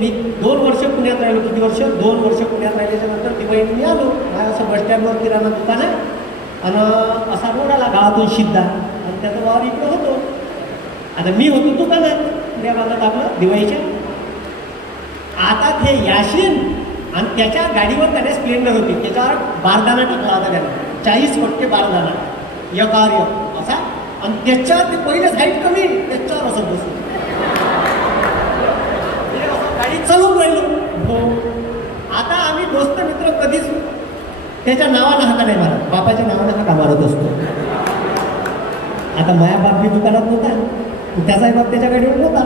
मी 2 वर्ष पुण्यात राहिलो. किती वर्ष? 2 वर्ष पुण्यात राहिल्याच्या नंतर दिवाळीत मी आलो. माझ्या असं बस स्टँडवर किराणा दुकान आहे आणि असा रोड आला गावातून सिद्धा आणि त्याचा वावर इकडे होतो. आता मी होतो दुकानात त्या भागात आपलं दिवाळीच्या. आता ते याशीन आणि त्याच्या गाडीवर त्याने स्प्लेंडर होती, त्याच्यावर बारदाना टाकला होता त्याने, 40 फटके बारदाना एकावर एक असा. आणि त्याच्यावर ते पहिलेच हाईट कमी, त्याच्यावर असं बसून गाडी चालून राहिलो. हो, आता आम्ही दोस्त मित्र कधीच त्याच्या नावानं हाका नाही मारत, बापाच्या नावानं हाका मारत असतो. आता माया बाप मी दुकानात नव्हता, त्याचाही बाप त्याच्या गाडीवर नव्हता.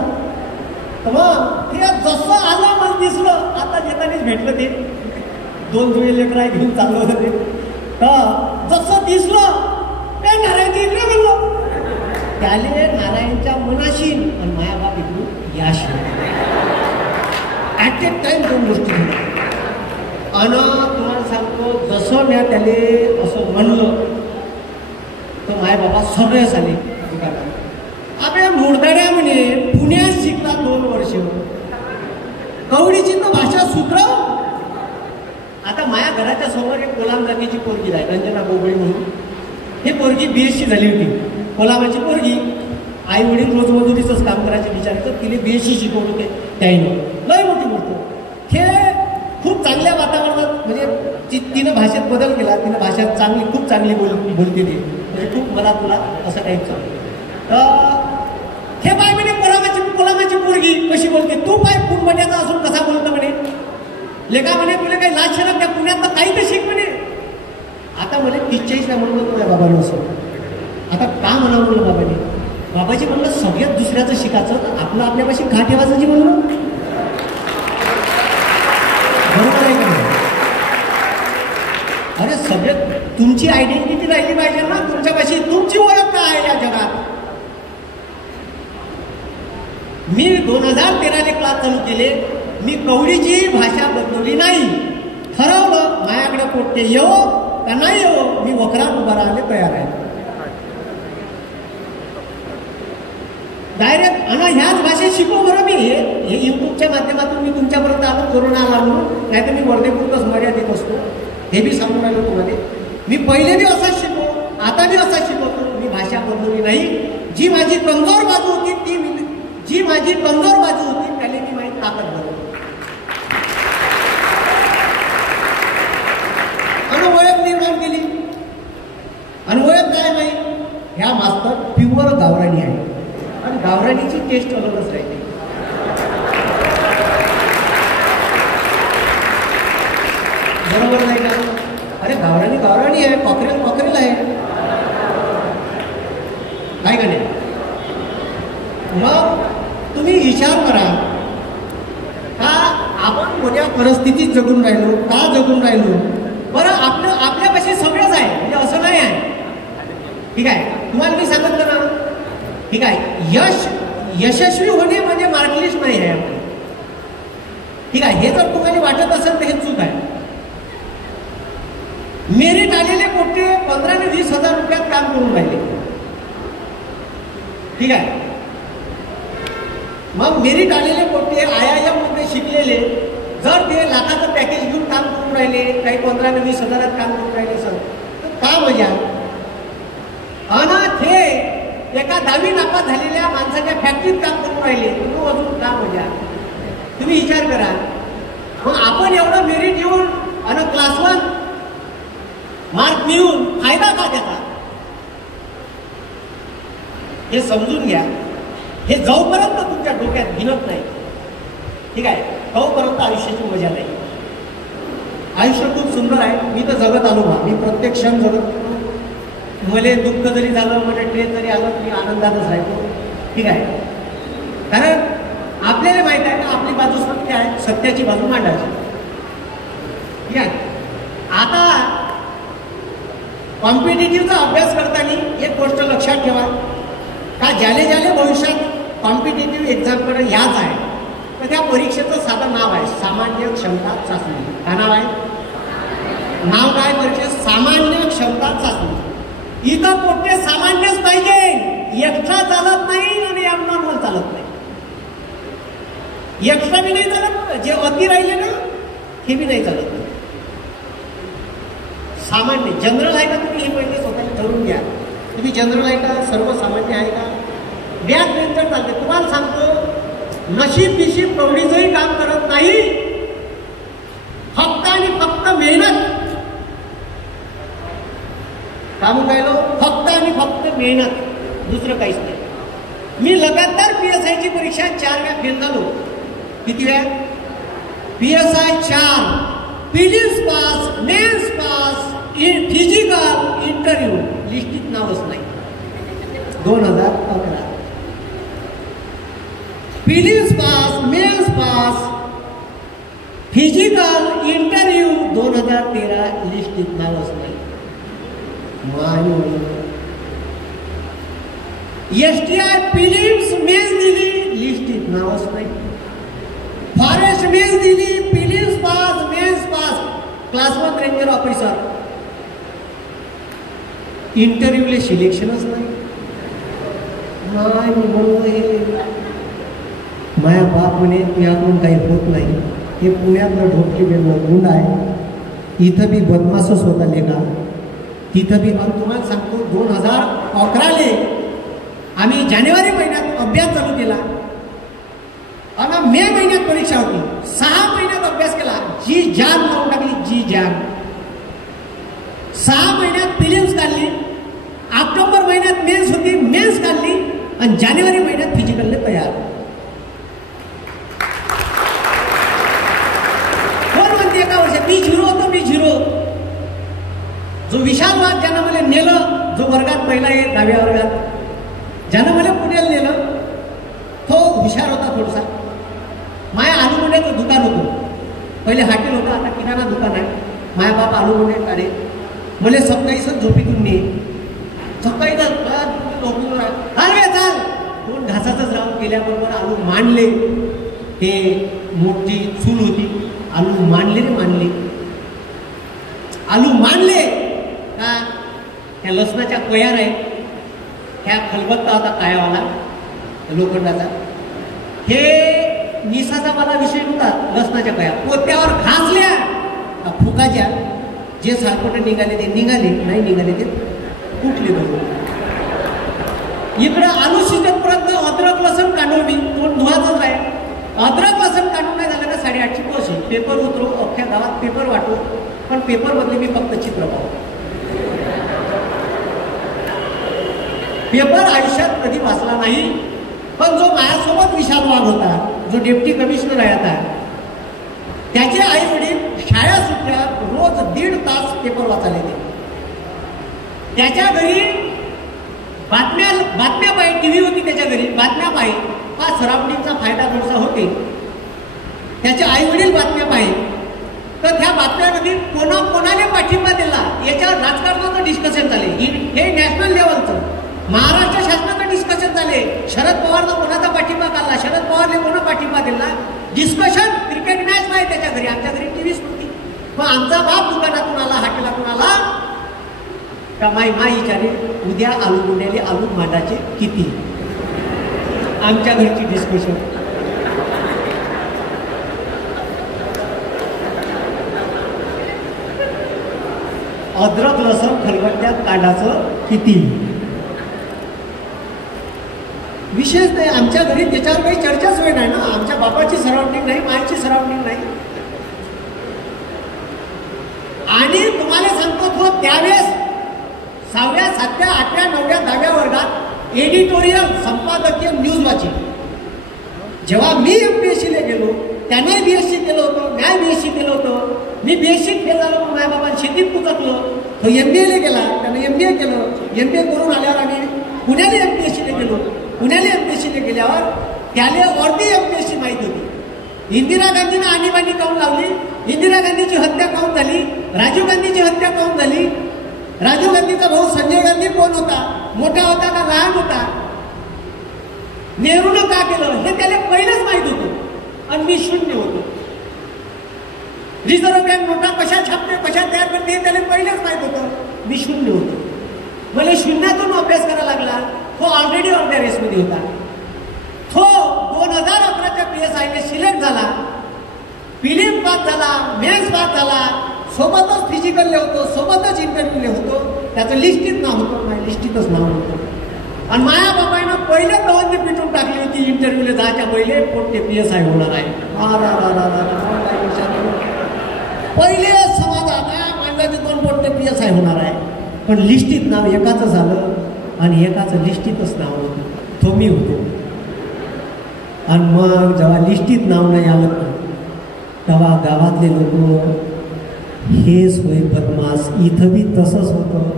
तर मग ते जसं आलं मला दिसलं, आता येतानीच भेटलं ते 2 जुळे लेकरा घेऊन चाललं होतं ते. तर जसं दिसलं ते नारायणची इकडे म्हणलं, त्याले नारायणच्या मनाशी आणि माया बाप इकडून याशी ॲट ए टाइम 2 गोष्टी. आणि तुम्हाला सांगतो जसं मी त्याले असं म्हणलं तर माय बाबा सगळेच आले. अबे मुर्दाड्या म्हणे पुण्यात शिकला 2 वर्ष, कवडीची तर भाषा सुधरव. आता माझ्या घराच्या समोर एक कोलाम जातीची पोरगी आहे, रंजना बोबळे म्हणून. ही पोरगी BSc झाली होती, कोलामाची पोरगी. आई वडील रोजमजुरीचंच काम करायचे विचारायचं, तिने BSc शिकवलं होते त्याईनं. लय मोठी गोष्ट. हे खूप चांगल्या वातावरणात म्हणजे तिनं भाषेत बदल केला, तिनं भाषा चांगली खूप चांगली बोलते ती, म्हणजे खूप मला तुला असं टाईपचं. हे पाय म्हणे कोलामाची पोरगी कशी बोलते, तू पाय पुणपट्याचा असून कसा बोलतो म्हणे. लेखा म्हणे तुला काही लाज शरम त्या पुण्यात तर काही तर शिक म्हणे. आता म्हणे 43 म्हणून माझ्या बाबाने असं. आता का म्हणावं म्हणलं बाबाने, बाबाजी म्हणलं सगळ्यात दुसऱ्याचं शिकायचं, आपलं आपल्यापाशी का ठेवायचं जी म्हणलं. बरोबर आहे का? अरे सगळ्यात तुमची आयडेंटिटी राहिली पाहिजे ना, तुमच्यापाशी तुमची ओळख काय आहे या जगात. मी 2013 क्लास चालू केले, मी कवडीची भाषा बदलवली नाही. ठरवलं माझ्याकडे पोट्टे येवो का नाही येवो, मी वखरात उभा राहायला तयार आहे डायरेक्ट. आणि ह्याच भाषेत शिकव बरं. मी हे युट्यूबच्या माध्यमातून मी तुमच्यापर्यंत आलो, कोरोना आला म्हणून, नाही तर मी वर्धेपुरतच मर्यादित असतो. हे बी सांगून राहिलो तुम्हाला. मी पहिले बी असाच शिकवो, आता बी असाच शिकवतो. मी भाषा बदलवली नाही. जी माझी कमजोर बाजू होती त्याने मी माझी ताकद बनवली आणि ओळख निर्माण केली. आणि ओळख काय माहिती, ह्या मास्तर प्युअर गावराणी आहे आणि गावराणीची टेस्ट अलगच राहते. बरोबर नाही का? अरे गावराणी आहे, कॉकरेल आहे, काय का नाही. मग तुम्ही विचार करा का आपण मोठ्या परिस्थितीत जगून राहिलो, का जगून राहिलो. बरं आपल्यापाशी सगळंच आहे, म्हणजे असं नाही आहे. ठीक आहे, तुम्हाला मी सांगितलं ना. ठीक आहे, यशस्वी होणे म्हणजे मार्कलिस्ट नाही आहे आपण. ठीक आहे, हे जर तुम्हाला वाटत असेल तर हे चूक आहे. मेरिट आलेले मोठे 15 ते 20 हजार रुपयात काम करून राहिले. ठीक आहे, मग मेरिट आलेले मोठे IIM मध्ये शिकलेले जर ते लाखाचं पॅकेज घेऊन काम करून राहिले, काही 15 ते 20 हजारात काम करून राहिले सर, तर का मजा. आणि ते एका 10वी नापास झालेल्या माणसाच्या फॅक्टरीत काम करून राहिले, तो अजून का मजा. तुम्ही विचार करा. मग आपण एवढं मेरिट येऊन आणि क्लास 1 मार्क मिळून फायदा का त्याचा, हे समजून घ्या. हे जोपर्यंत तुमच्या डोक्यात भिनत नाही, ठीक आहे, तोपर्यंत आयुष्याची मजा नाही. आयुष्य खूप सुंदर आहे. मी तर जगत आलो बा, मी प्रत्येक क्षण जगत मला दुःख जरी झालं, मला ट्रेन जरी आलं तरी आनंदातच राहतो. ठीक आहे, कारण आपल्याला माहित आहे का आपली बाजू सत्य आहे, सत्याची बाजू मांडायची. ठीक आहे. आता कॉम्पिटेटिव्हचा अभ्यास करताना एक गोष्ट लक्षात ठेवा का ज्याले ज्याले भविष्यात कॉम्पिटेटिव्ह एक्झामकडे याच आहे तर त्या परीक्षेचं साधं नाव आहे सामान्य क्षमता चाचणी. काय नाव आहे? नाव काय परीक्षे? सामान्य क्षमता चाचणी. इथं पोटे सामान्यच पाहिजे, एक्स्ट्रा चालत नाही आणि ॲबनॉर्मल चालत नाही. एक्स्ट्रा बी नाही चालत, जे अति राहिले ना हे बी नाही चालत. सामान्य जनरल आहे का तुम्ही? हे पहिले स्वतःला ठरवून घ्या. तुम्ही जनरल आहे का, सर्वसामान्य आहे का? बॅक बेंचर चालते. तुम्हाला सांगतो नशीब बिशीब प्रौढीचंही काम करत नाही, फक्त आणि फक्त मेहनत. काम राहिलो फक्त आणि फक्त मेहनत, दुसरं काहीच नाही. मी लगातार PSI ची परीक्षा 4 वेळा फेल झालो. किती वेळा? PSI 4, prelims pass, mains pass, physical, interview, लिस्टीत नावच नाही. 2011 prelims pass, mains pass, physical, interview. 2013 लिस्टीत नावच नाही. STI प्रिलिम्स मेन्स दिली, लिस्टीत नावच नाही. फॉरेस्ट मेन्स दिली, prelims pass, mains pass, class 1 ranger officer. इंटरव्ह्यूले सिलेक्शनच नाही. माझ्या बाप म्हणे यातून काही होत नाही. हे पुण्यातलं ढोकली वेगळं गुंड आहे. इथं बी बदमाशच होता लेखा, तिथं बी. मग तुम्हाला सांगतो 2011 आम्ही जानेवारी महिन्यात अभ्यास चालू केला आणि मे महिन्यात परीक्षा होती. 6 महिन्यात अभ्यास केला, जी जान लावून टाकली, जी जान. 6 महिन्यात प्रिलिम्स काढली, ऑक्टोबर महिन्यात मेन्स होती, मेन्स काढली आणि जानेवारी महिन्यात फिजिकलने तयार. कोण म्हणते एका वर्षात मी 0 होतो, मी 0. जो विशाल वाद ज्यानं मला नेलं, जो वर्गात पहिला आहे 10व्या वर्गात, ज्यानं मला पुण्याला नेलं तो हुशार होता थोडासा. माया आलूगुंड्याचं दुकान होतं, पहिले हॉटेल होतं, आता किराणा दुकान आहे. माया बाप आलूगुंडे काढे, मला सकाळीच झोपेतून ने, सकाळी झोपून अरे चाल 2 घासाचंच राहून गेल्याबरोबर आलू मांडले. ते मोठी चूल होती, आलू मांडले रे मांडले, आलू मांडले का त्या लसणाच्या कोयार आहे, ह्या खलबत्ता होता कायावाला लोखंडाचा. हे निसाचा मला विषय होता, लसणाच्या कया पोत्यावर घासल्या फुकाच्या, जे सारखं निघाले ते निघाले, नाही निघाले ते कुठले बरोबर. इकडं आलू शिजतपर्यंत अद्रक लसण काढून मी तोंड धुवाचंच आहे. अद्रक लसण काढून नाही झालं का 8:30ची बस आहे. पेपर उतरू, अख्ख्या गावात पेपर वाटू, पण पेपरमधले मी फक्त चित्र पाहू. पेपर आयुष्यात कधी वाचला नाही. पण जो माझ्यासोबत विशाल वाघ होता, जो डेप्टी कमिशनर आहे आता, त्याचे आई वडील शाळा सुटल्या रोज 1.5 तास पेपर वाचायला येते. त्याच्या घरी बातम्या पाहिजे, टीव्ही होती त्याच्या घरी, बातम्या पाहिजे. हा सराउंडिंगचा फायदा थोडासा होते. त्याचे आई वडील बातम्या पाहिजे, तर त्या बातम्यामध्ये कोणाला पाठिंबा दिला याच्यावर राजकारणाचं डिस्कशन झाले. हे नॅशनल लेवलचं महाराष्ट्र शासनाचं डिस्कशन झाले. शरद पवारनं कोणाचा पाठिंबा काढला, शरद पवारने कोणा पाठिंबा दिला, डिस्कशन. क्रिकेट मॅच नाही त्याच्या घरी, आमच्या घरी टीव्हीच नव्हती. मग आमचा बाप दुकानातून आला, हॉटेलातून आला का माई विचारे उद्या आलू गुंड्याले आलू मांडाचे किती. आमच्या घरची डिस्कशन. अद्रक लसण खलबत्त्यात काढायचं किती. विशेष नाही आमच्या घरी, त्याच्यावर काही चर्चाच वेळ नाही ना. आमच्या बापाची सराउंडिंग नाही, मायची सराउंडिंग नाही. आणि तुम्हाला सांगतो तो त्यावेळेस 6व्या, 7व्या, 8व्या, 9व्या, 10व्या वर्गात एडिटोरियल संपादकीय न्यूज वाची. जेव्हा मी MPSC ला गेलो, त्याने BSc केलं होतं, मी BSc केलं होतं. मी BSc फेल झालो, माझ्या बाबांनी शेतीत पुचकलं. तो MBA गेला, त्यानं MBA केलं. MBA करून आल्यावर आम्ही पुण्याला MPSCला गेलो. पुण्याला MPSCला गेल्यावर त्याला अर्धी MPSC माहीत होती. इंदिरा गांधीनं आणीबाणी काऊन लावली, इंदिरा गांधीची हत्या काऊन झाली, राजीव गांधीची हत्या काऊन झाली, राजीव गांधीचा भाऊ संजय गांधी कोण होता, मोठा होता का लहान होता, नेहरूनं का केलं हे त्याला पहिलेच माहीत होतं. आणि मी शून्य होतो. रिझर्व्ह बँक नोटा कशा छापते, कशा तयार करते हे त्याला पहिलेच माहीत होतं. मी शून्य होतो. मला शून्यातून अभ्यास करायला लागला. तो ऑलरेडी अर्ध्या रेसमध्ये होता. तो 2011च्या PSIने सिलेक्ट झाला, प्रिलिम पास झाला, मेन्स पास झाला, सोबतच फिजिकलले होतो, सोबतच इंटरव्ह्यूले होतो. त्याचं लिस्टीत नाव होतं, माझ्या लिस्टीतच नाव होतं. आणि माया बाबाईनं पहिले दवंदी पिटून टाकली होती इंटरव्ह्यूला जायच्या पहिले पोट्टे PSI होणार आहे. पहिले समाजात मांडवाचे 2 पोट्टे PSI होणार आहे. पण लिस्टीत नाव एकाचं झालं आणि एकाचं लिस्टीतच नाव होतं. तो मी होतो. आणि मग जेव्हा लिस्टीत नाव नाही आलं तेव्हा गावातले लोक हेच होय बदमास, इथं बी तसंच होतं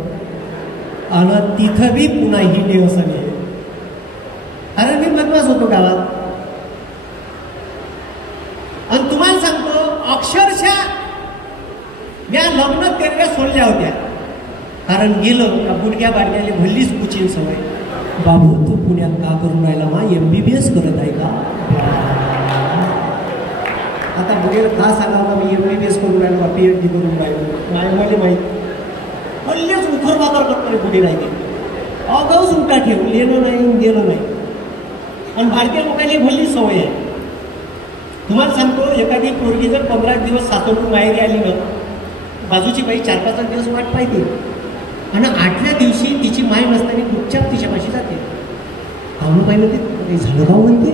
आणि तिथं बी पुन्हा ही असं नाही. अरे मी बदमास होतो गावात. आणि तुम्हाला सांगतो अक्षरशः म्या लग्न तेरव्या सोडल्या होत्या. कारण गेलं का गुडघ्या बाडग्याला भल्लीच पुचीन सवय. बाबू तू पुण्यात का करून राहिला, मा MBBS करत आहे का? आता बघेल का सांगा मी MBBS करून राहिलो, PhD करून राहिलो. नाही मला माहीत. हल्लेच उखर वापर करतो कुठे राहिले. अगाऊच उलटा ठेव, लेणं नाही गेलं नाही. आणि भारतीय लोकांना भल्ली सवय आहे. तुम्हाला सांगतो एखादी पोरगी जर 15 दिवस सासरून माहेरी आली ना, बाजूची बाई 4-5 दिवस वाट पाहिजे. आणि 8व्या दिवशी तिची माय नसताना चुपचाप तिच्यापाशी जाते. पाहुणं पाहिलं ते काही झालं का म्हणते,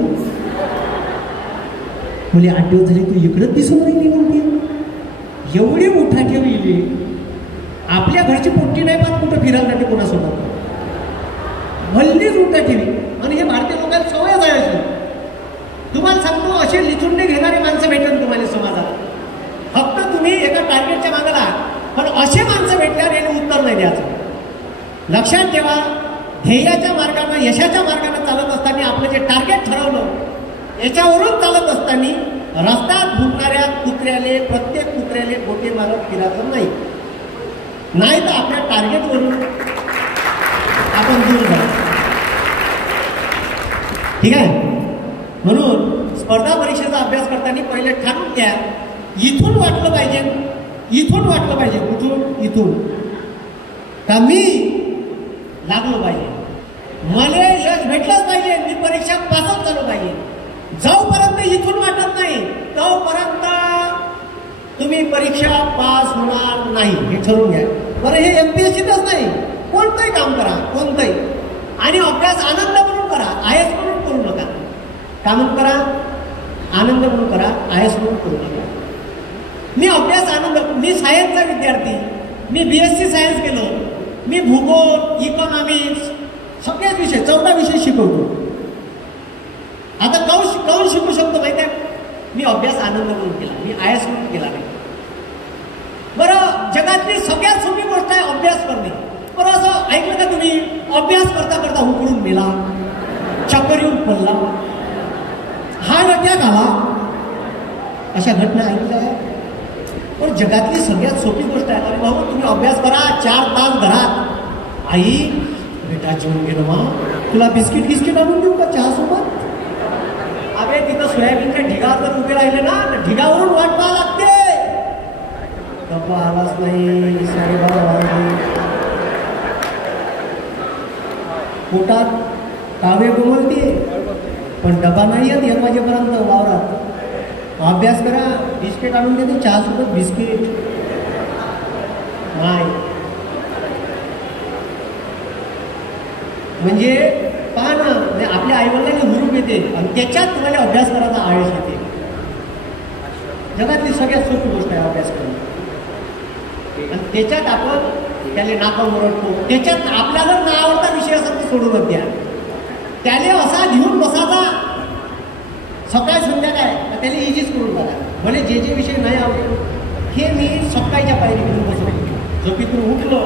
मुले 8 दिवस झाले तू इकडंच दिसून राहिली म्हणते. एवढी मोठा ठेवली. आपल्या घरची पोट्टी नाही पण कुठं फिरायला जाते कोणासोबत, भल्लीच उलटा ठेवी. आणि हे भारतीय लोकांना सवय जायची. तुम्हाला सांगतो असे लिथुंडे घेणारी माणसं भेटतात तुम्हाला समाजात. फक्त तुम्ही एका टार्गेटच्या मागाला, पण असे माणसं भेटल्यावर याने उत्तर नाही द्यायचं. लक्षात ठेवा, ध्येयाच्या मार्गानं यशाच्या मार्गाने चालत असताना आपलं जे टार्गेट ठरवलं याच्यावरून चालत असताना रस्त्यात भुंकणाऱ्या कुत्र्याले, प्रत्येक कुत्र्याले गोटे मारत फिरायचं नाही. नाही तर आपल्या टार्गेटवरून आपण दूर जाऊ. ठीक आहे. म्हणून स्पर्धा परीक्षेचा अभ्यास करताना पहिले ठरवून घ्या, इथून वाटलं पाहिजे, इथून वाटलं पाहिजे, कुठून इथून का मी लागलो पाहिजे, मला यश भेटलंच पाहिजे, मी परीक्षा पासच झालो पाहिजे. जोपर्यंत इथून वाटत नाही तोपर्यंत तुम्ही परीक्षा पास होणार नाही, हे ठरवून घ्या. बरं हे MPSCतच नाही, कोणतंही काम करा, कोणतंही. आणि अभ्यास आनंद म्हणून करा, IAS म्हणून करू नका. का म्हणून करा? आनंद म्हणून करा, IAS म्हणून करू नका. मी अभ्यास आनंद, मी सायन्सचा विद्यार्थी, मी BSc सायन्स केलो, मी भूगोल, इकॉनॉमिक्स सगळ्याच विषय 14 विषय शिकवतो. आता काऊन शिकू शकतो माहिती आहे? मी अभ्यास आनंद म्हणून केला, मी IAS म्हणून केला नाही. बरं जगातली सगळ्यात सोपी गोष्ट आहे अभ्यास करणे. बरं असं ऐकलं का तुम्ही, अभ्यास करता करता उकडून मेला, चक्कर येऊन पडला, हा अटॅक आला, अशा घटना ऐकल्या आहे? पण जगातली सगळ्यात सोपी गोष्ट आहे. अरे भाऊ तुम्ही अभ्यास करा 4 तास घरात, आई बेटा जेवून गेलो मा, तुला बिस्किट आणून देऊ का चहा सोबत? अरे तिथं सोयाबीनच्या ढिगावर जर उभे राहिले ना, ढिगावरून वाट पाहा लागते. डब्बा आलाच नाही, 12:30 वाजले, पोटात कावे गोमलते, पण डबा नाही येत 1 वाजेपर्यंत वावरात. अभ्यास करा, बिस्किट आणून देते चहा सोबत, बिस्किट नाही. म्हणजे पहा ना, आपल्या आईवडिलांनी हुरूप येते आणि त्याच्यात तुम्हाला अभ्यास करायचा आळस येते. जगातली सगळ्यात सोपी गोष्ट आहे अभ्यास करणं. आणि त्याच्यात आपण त्याला नाका ओरडतो. त्याच्यात आपल्याला जर ना आवडता विषय असेल तर सोडूनच द्या. त्याने असा घेऊन बसायचा सकाळ संध्याकाळ, त्याला इजीच करून बघा. म्हणजे जे विषय नाही आवडतो हे मी सकाळच्या पायरी घेऊन बसतो, झोपेतून उठलो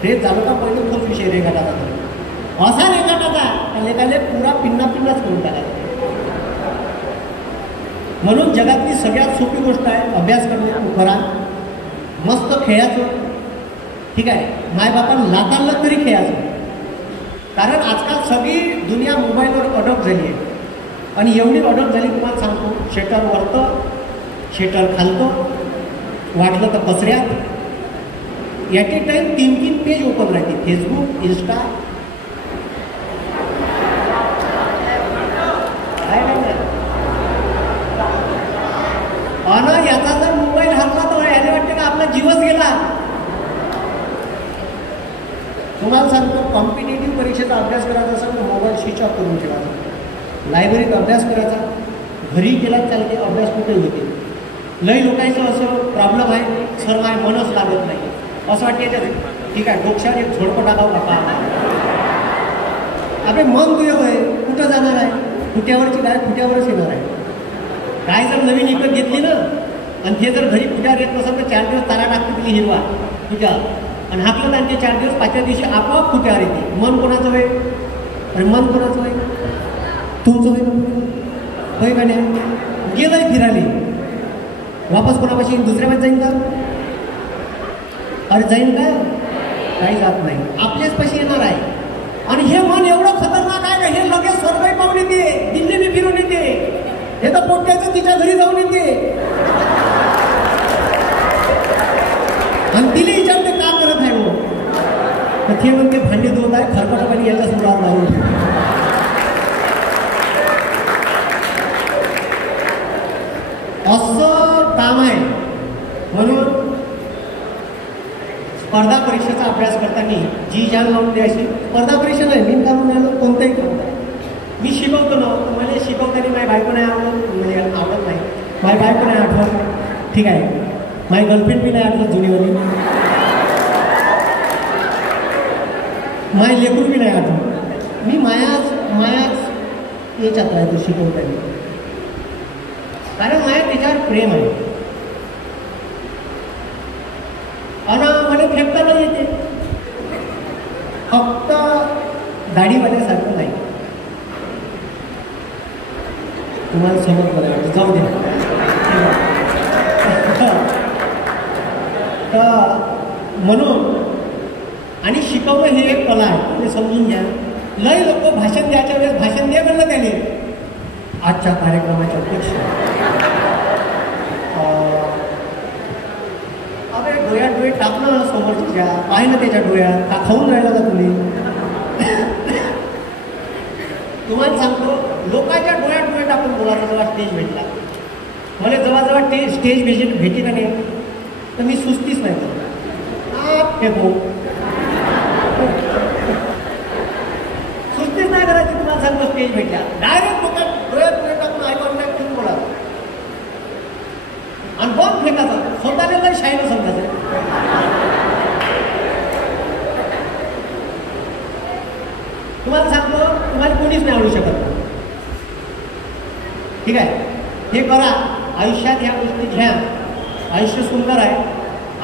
फ्रेश झालो का पहिलं तोच विषय रेखाटाचा असा रेखाटाचा लेखाले पुरा पिन्नाच करून टाकायचा. म्हणून जगातली सगळ्यात सोपी गोष्ट आहे अभ्यास करणे. करा मस्त खेळायचं, ठीक आहे. मायबापानं लाताडलं तरी खेळायचं. कारण आजकाल सगळी दुनिया मोबाईलवर अडॉप्ट झाली आहे आणि एवढी अडॉप्ट झाली तुम्हाला सांगतो. शेटर वरतं, शेटर खालतं, वाटलं तर कचऱ्यात. At a time 3 page open राहते. फेसबुक, इन्स्टा, आणि याचा जर मोबाईल हरला तर याने वाटते का आपला जीवच गेला. तुम्हाला सांगतो कॉम्पिटेटिव्ह परीक्षेचा अभ्यास करायचा असेल तर मोबाईल स्विच ऑफ करून ठेवायचा. लायब्ररीत अभ्यास करायचा, घरी केलाच चालते, अभ्यास कुठे होते. लई लोकांचं असं प्रॉब्लेम आहे, सर माझं मनच लागत नाही असं वाटते. ठीक आहे डोक्यावर एक झोडपं टाकावं बापा. अबे मन तुझं होय कुठं जाणार आहे. खुट्यावरची गाय खुट्यावरच येणार आहे. गाय जर नवीन विकत घेतली ना आणि ते जर घरी खुट्यावर येत नसेल तर 4 दिवस तारा टाकते तिने हिरवा खुट्या आणि हाकलं आणि ते 4 दिवस 5व्या दिवशी आपोआप खुट्यावर येते. मन कोणाचं होय. अरे मन कोणाचं होय. तुमचं होय का नाही. गेलंय फिरायला वापस कोणापाशी दुसऱ्यामध्ये जाईन का. अरे जाईन का काही जात नाही. आपल्याच पैसे येणार आहे. आणि हे मन एवढं खतरनाक आहे का हे लगेच स्वर्गाई पाहून येते, दिल्लीने फिरून येते. हे तर पोट्याचं तिच्या घरी जाऊन येते आणि तिला विचारते का करत आहे हो. तर ते म्हणते भांडे धुवत आहे खरकटाने याच्या समोर लावून. असं काम आहे. म्हणून स्पर्धा परीक्षेचा अभ्यास करताना जी जान लावून द्यायची. स्पर्धा परीक्षा नाही मी काढून राहिलो कोणतंही काम मी शिकवतो ना. मला शिकवताना माझी बायको नाही आवडत, म्हणजे आवडत नाही. माझी बायको नाही आठवत, ठीक आहे. माझी गर्लफ्रेंड बी नाही आठवत जुनीवाली. माझी लेकरू बी नाही आठवत. मी मायाच याच्यात राहतो शिकवताना. कारण माया त्याच्यावर प्रेम आहे. आणि मला फेकता नाही येते. फक्त दाढीवाल्यासारखं नाही. तुम्हाला समज बघायला जाऊ द्या. तर म्हणून आणि शिकवणं हे एक कला आहे ते समजून घ्या. लय लोक भाषण द्यायच्या वेळेस भाषण दे म्हणलं त्याने आजच्या कार्यक्रमाच्या अपेक्षा. अरे डोळ्यात डोळे टाकणं समोरच्या आहे ना त्याच्या डोळ्यात का खाऊन राहिला का तुम्ही. तुम्हाला सांगतो लोकांच्या डोळ्यात डोळे टाकून बोलायचा जेव्हा स्टेज भेटला मला जेव्हा स्टेज भेटी का नाही तर मी सुस्तीच नाही करत. फेकू सुस्तीच नाही करायची. तुम्हाला सांगतो स्टेज भेटला डायरेक्ट डोळ्यात डोळे टाकून आईवडला ठेवून बोला आणि बॉम्ब फेकायचा. स्वतःला काही शाईनं समजायचं. तुम्हाला सांगतो तुम्हाला कोणीच नाही आवडू शकत, ठीक आहे. हे करा आयुष्यात ह्या गोष्टी घ्या. आयुष्य सुंदर आहे.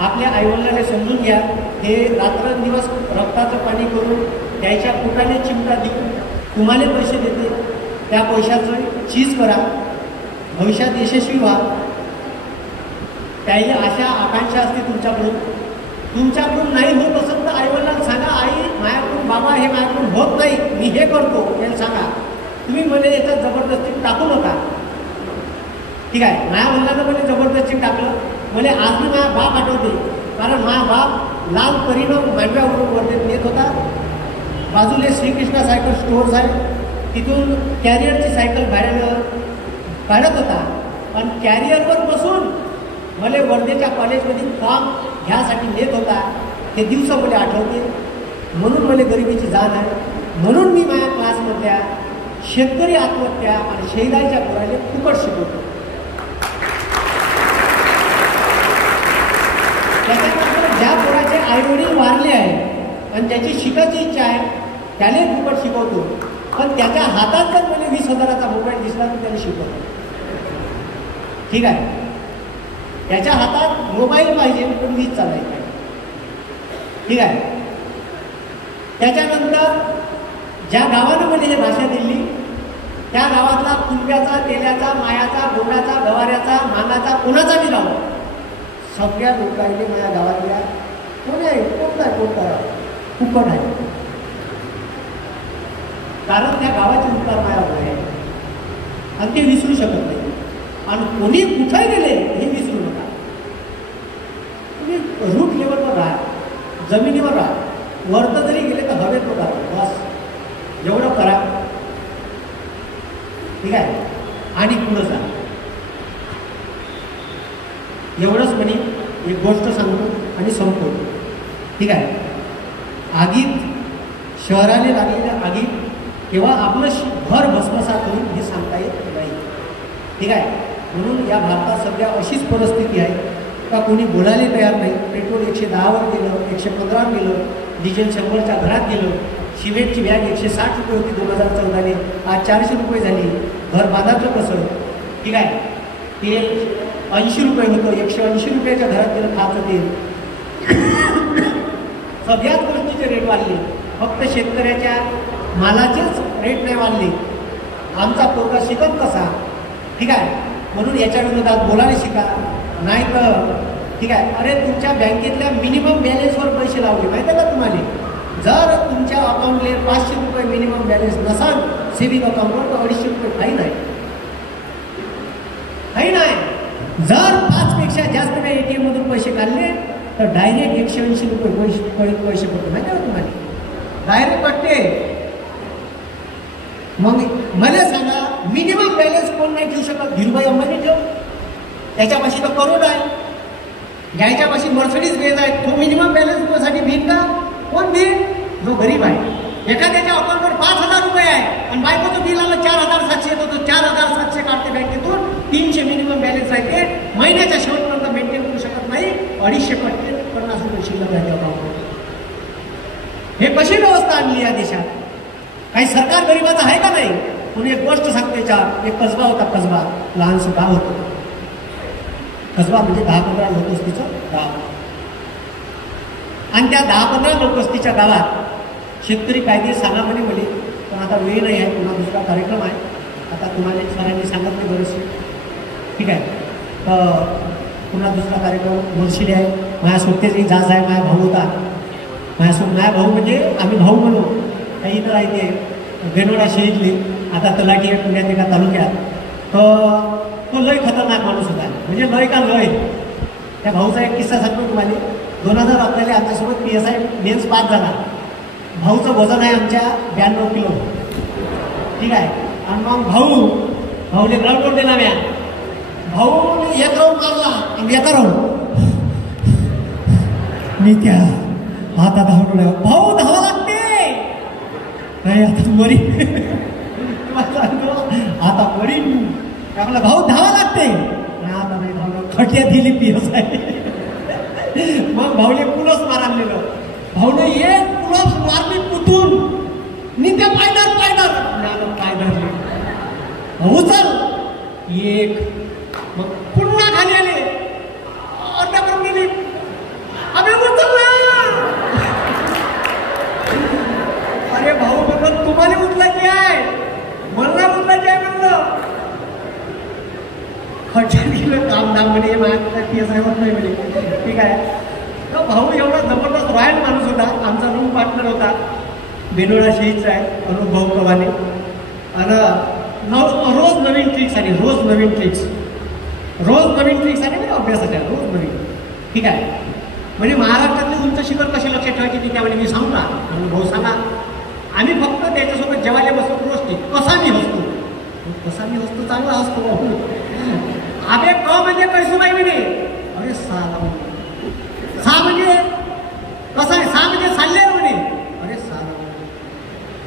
आपल्या आईवडिलांना समजून घ्या. हे रात्रंदिवस रक्ताचं पाणी करून त्याच्या पोटाने चिमटा देऊन तुम्हाला पैसे देते. त्या पैशाचं चीज करा. भविष्यात यशस्वी व्हा. त्याही अशा आकांक्षा असते तुमच्याकडून नाही होत असेल तर आईवडिलांना सांगा आई माझ्याकडून बाबा हे माझ्याकडून होत नाही मी हे करतो हे सांगा. तुम्ही मला याच्यात जबरदस्ती टाकू नका, ठीक आहे. माझ्या वडिलांना मला जबरदस्ती टाकलं. मला आज मी माझा बाप आठवते. कारण माझा बाप लाल परिणाम मांडव्यावरून वर्धेत नेत होता. बाजूला श्रीकृष्णा सायकल स्टोअर्स आहे. तिथून कॅरियरची सायकल भाड्यानं काढत होता. आणि कॅरियरवर बसून मला वर्धेच्या कॉलेजमध्ये फॉर्म ह्यासाठी नेत होता. ते दिवस मला आठवते. म्हणून मला गरिबीची जाण आहे. म्हणून मी माझ्या क्लासमधल्या शेतकरी आत्महत्या आणि शहिदांच्या पोराला फुकट शिकवतो. त्याच्यानंतर ज्या पोराचे आईवडील वारले आहे आणि त्याची शिकायची इच्छा आहे त्याने फुकट शिकवतो. पण त्याच्या हातात जर मला 20,000चा मोबाईल दिसला तर त्याने शिकवतो, ठीक आहे. त्याच्या हातात मोबाईल पाहिजे पण वीज चालायची. ठीक आहे. त्याच्यानंतर ज्या गावानं मला हे भाषा दिली त्या गावातला कुंब्याचा, तेल्याचा, मायाचा, गोंडाचा, गवाऱ्याचा, मानाचा, कोणाचा बी गाव सगळ्या लोकांनी माझ्या गावातल्या कोण आहे कोणता फुकट आहे. कारण त्या गावाचे उद्धार माझ्यावर आहे आणि ते विसरू शकत नाही. आणि कोणी कुठे गेले हे विसरू नका. तुम्ही रूट लेवलवर राहा, जमिनीवर राहा, वरत जरी गेले तर हवेत बघा, बस एवढं करा. ठीक आहे. आणि पुढं जा. एवढंच म्हणे एक गोष्ट सांगतो आणि संपवतो. ठीक आहे. आगीत शहराने लागलेल्या आगीत तेव्हा आपलं घर भस्मसात होईल हे सांगता येत नाही. ठीक आहे. म्हणून या भारतात सध्या अशीच परिस्थिती आहे का कोणी बोलायला तयार नाही. पेट्रोल 110वर गेलं, 115वर गेलं, डिझेल 100च्या घरात गेलं, सिमेंटची बॅग 160 रुपये होती 2014ने, आज 400 रुपये झाली. घर बांधायचं कसं? ठीक आहे. तेल 80 रुपये होतं, 180 रुपयाच्या घरात गेलं खायचं तेल. सगळ्याच गोष्टीचे रेट वाढले, फक्त शेतकऱ्याच्या मालाचेच रेट नाही वाढले. आमचा पोरगा शिकत कसा? ठीक आहे. म्हणून याच्या विरोधात बोलायला शिका, नाही तर ठीक आहे. अरे तुमच्या बँकेतल्या मिनिमम बॅलन्सवर पैसे लावले माहिती आहे का तुम्हाला? जर तुमच्या अकाउंटले 500 रुपये मिनिमम बॅलन्स नसाल सेव्हिंग अकाउंटवर तर 250 रुपये फाईन आहे. फाईन आहे. जर 5 पेक्षा जास्त वेळ ATM मधून पैसे काढले तर डायरेक्ट 180 रुपये पैसे पडतो माहिती आहे का तुम्हाला? डायरेक्ट पडते. मग मला सांगा मिनिमम बॅलन्स कोण नाही ठेवू शकत? धीरूभाई अंबानी ठेव. त्याच्यापाशी तर करोड आहे, घ्यायच्यापाशी मर्सिडीज बेंझ आहे. तो मिनिमम बॅलन्स साठी भीक का? कोण भीक? जो गरीब आहे. एखाद्याच्या अकाउंटवर 5,000 रुपये आहे आणि बायकोचं बिल आलं 4,700 येतो, तो 4,700 काढते बँकेतून. 300 मिनिमम बॅलन्स आहे. ते महिन्याच्या शेवटपर्यंत मेंटेन करू शकत नाही. 250 रुपये शिल्लक आहे अकाउंटवर. हे कशी व्यवस्था आणली या देशात? काही सरकार गरीबाचं आहे का नाही? कोणी एक गोष्ट सांगते. एक कसबा होता, कसबा लहानसं गाव होतं. कसबा म्हणजे 10-15 लोकवस्तीचं गाव. आणि त्या 10-15 लोकवस्तीच्या गावात शेतकरी कायदे सांगा म्हणे मुली, पण आता वेळ नाही आहे, पुन्हा दुसरा कार्यक्रम आहे. आता तुम्हाला सरांनी सांगितले बरेचसे. ठीक आहे. तर पुन्हा दुसरा कार्यक्रम मुलशिले आहे. माझ्या सोबतेच जाज आहे. माझा भाऊ होता. माझ्या भाऊ म्हणजे आम्ही भाऊ म्हणू. काही इथं राहते बेनोडा शहीदली, आता तलाठी आहे पुण्यात एका तालुक्यात. तो लय खतरनाक माणूस होता. म्हणजे लय का लय. त्या भाऊचा एक किस्सा सांगतो तुम्हाला. 2011 आमच्यासोबत PSI मेन्स पास झाला. भाऊचं वजन आहे आमच्या 92 किलो. ठीक आहे. आणि मग भाऊने ग्राउंडवर दिला म्या. भाऊ एक राऊंड मारला आणि एका राऊंड मी त्या आता धावलो. भाऊ धावा लागते नाही आता मरी. आता मरी आपला भाऊ धावा लागते नाही आता नाही धावलं. खट्या दिली PSI. मग भाऊने पुलस मारलेलं. भाऊने एक पुलस मारली कुठून मी त्या पायदार उचल एक. मग पुन्हा खाली आले. अर्ध्यापर्यंत गेली. आम्ही उचलला. अरे भाऊ म्हणलं तुम्हाला उचलायची आहे, मला उचलायची आहे म्हणलं. खर्चात गेलं कामदार म्हणे माझ्या PSI होत नाही म्हणे. ठीक आहे. तर भाऊ एवढा जबरदस्त रॉयल माणूस होता. आमचा रूम पार्टनर होता. बेनोडा शहीदचा आहे अनुप भाऊ कवाने. आणि रोज नवीन ट्रिक्स आणि रोज नवीन ट्रिक्स आणि म्हणजे अभ्यासाच्या रोज नवीन. ठीक आहे. म्हणजे महाराष्ट्रातले उंच शिखर कसे लक्षात ठेवायचे ते त्यावेळी मी सांगू ना. अनुप भाऊ सांगा. आम्ही फक्त त्याच्यासोबत जेवायला बसतो रोज. कसा मी हसतो चांगला हसतो. अबे क म्हणजे कैसूबाई म्हणे. अरे साला. सा म्हणजे कसा आहे? सा म्हणजे साल्लेर म्हणे. अरे साला.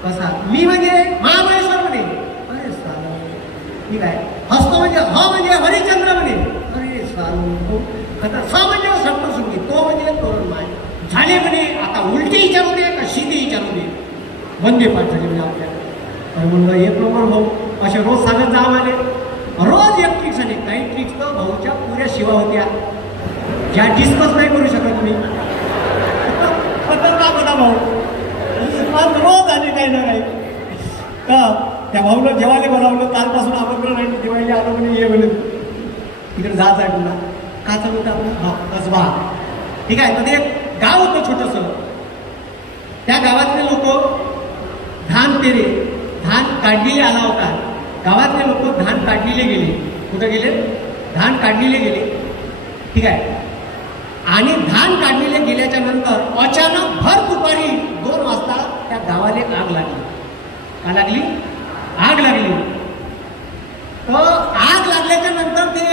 कसा? मी म्हणजे महाबळेश्वर म्हणे. अरे साला. ठीक आहे. हसतो म्हणजे ह म्हणजे हरिश्चंद्र म्हणे. अरे साला. स म्हणजे सप्तशृंगी. तो म्हणजे तोरणमाळ. झाले म्हणे. आता उलटी विचारू दे का सीधी विचारू दे. वंदे पाठ झाले म्हणजे आपल्याला. म्हणलं एक नंबर भाऊ. असे रोज सांगत जा आले. रोज एक ट्रिक्स आणि काही ट्रिक्स तर भाऊच्या पुऱ्या शिवा होत्या ज्या डिस्कस नाही करू शकत मी. आज रोज आली काही ना काही. त्या भाऊला जेवायला बोलावलं, कालपासून आमंत्रण आहे, जेवायला आलो म्हणे, ये म्हणे तिकडे जायचं आहे तुला. का चालू होतं आपलं? हा कसबा. ठीक आहे. तर ते एक गाव होतं छोटंसं. त्या गावातले लोक धान पेरे, धान काढलेले आला होता. गावातले लोक धान काढलेले गेले. कुठं गेले? धान काढलेले गेले. ठीक आहे. आणि धान काढलेले गेल्याच्या नंतर अचानक भर दुपारी 2 वाजता त्या गावाला आग लागली. का लागली? आग लागली. तर आग लागल्याच्या नंतर ते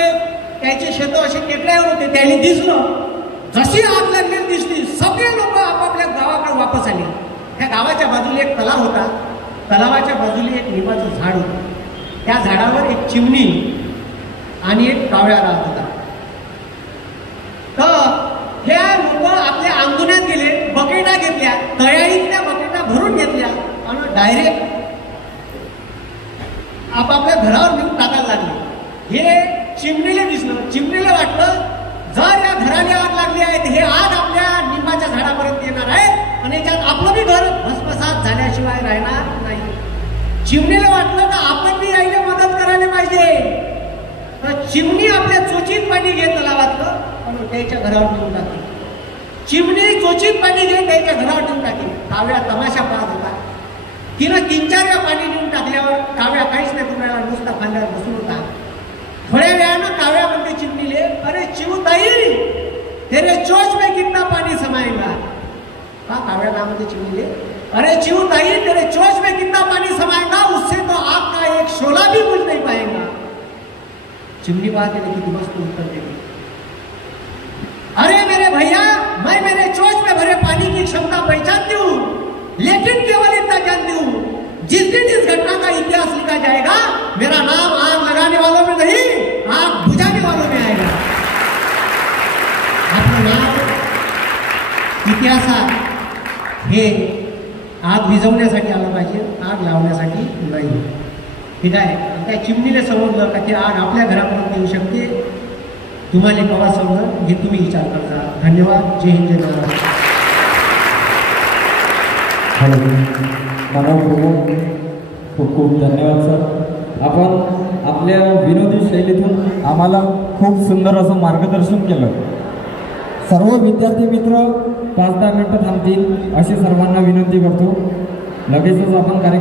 त्याचे शेत असे टेकड्यावर होते. त्याने दिसलं. जशी आग लागलेली दिसली, सगळे लोक आपापल्या गावाकडे वापस आले. त्या गावाच्या बाजूला एक तलाव होता. तलावाच्या बाजूला एक लिंबाचं झाड होतं. त्या झाडावर एक चिमणी आणि एक कावळा राहत होता. तर ह्या लोक आपल्या अंगुण्यात गेले, बकेटा घेतल्या, तयारीतल्या बकेटा भरून घेतल्या आणि डायरेक्ट आपापल्या घरावर नेऊन टाकायला लागले. हे चिमणीला दिसलं. चिमणीला वाटलं जर या घराने आग लागली आहे तर हे आग आपल्या निंबाच्या झाडापर्यंत येणार आहे आणि याच्यात आपलं बी घर भस्मसात झाल्याशिवाय राहणार नाही. चिमणीला वाटलं तर आपण बी यायला मदत करायला पाहिजे. तर चिमणी आपल्या चोचीत पाणी घेत तलावातलं आणि त्याच्या घरावर नेऊन टाकली. चिमणी चोचीत पाणी घेत त्याच्या घरावर नेऊन टाकली. काव्या तमाशा पाहत होता. तिनं 3-4 वेळा पाणी नेऊन टाकल्यावर काव्या काहीच नाही तुम्हाला नुसता फांद्यावर बसून होता. थोड्या वेळानं काव्या म्हणते चिमणीले, अरे चिवताई तेरे चोच में कितना पानी समाएगा. हा काव्या नाम म्हणते चिमणीले, अरे चिवताई तेरे चोच में कितना पानी समाएगा, उससे तो आग का एक शोला भी बुझ नहीं पाएगा. चिमनी बात है लेकिन मस्त उत्तर देगी, अरे मेरे भैया मैं मेरे चोच में भरे पानी की क्षमता पहचानती हूँ, लेकिन केवल इतना जानती हूँ जिस दिन इस घटना का इतिहास लिखा जाएगा मेरा नाम आग लगाने वालों में नहीं आग बुझाने वालों में आएगा. आपलं नाव इतिहासात हे आग विझवण्यासाठी आलं पाहिजे, आग लावण्यासाठी नाही. ठीक आहे. त्या चिमणीला समजलं का ती आग आपल्या घरापर्यंत येऊ शकते. तुम्हाला केव्हा समजलं हे तुम्ही विचार करता. धन्यवाद. जय हिंद, जय महाराष्ट्र. खूप खूप धन्यवाद सर. आपण आपल्या विनोदी शैलीतून आम्हाला खूप सुंदर असं मार्गदर्शन केलं. सर्व विद्यार्थी मित्र 5-10 मिनिटं थांबतील अशी सर्वांना विनंती करतो. लगेचच आपण कार्यक्रम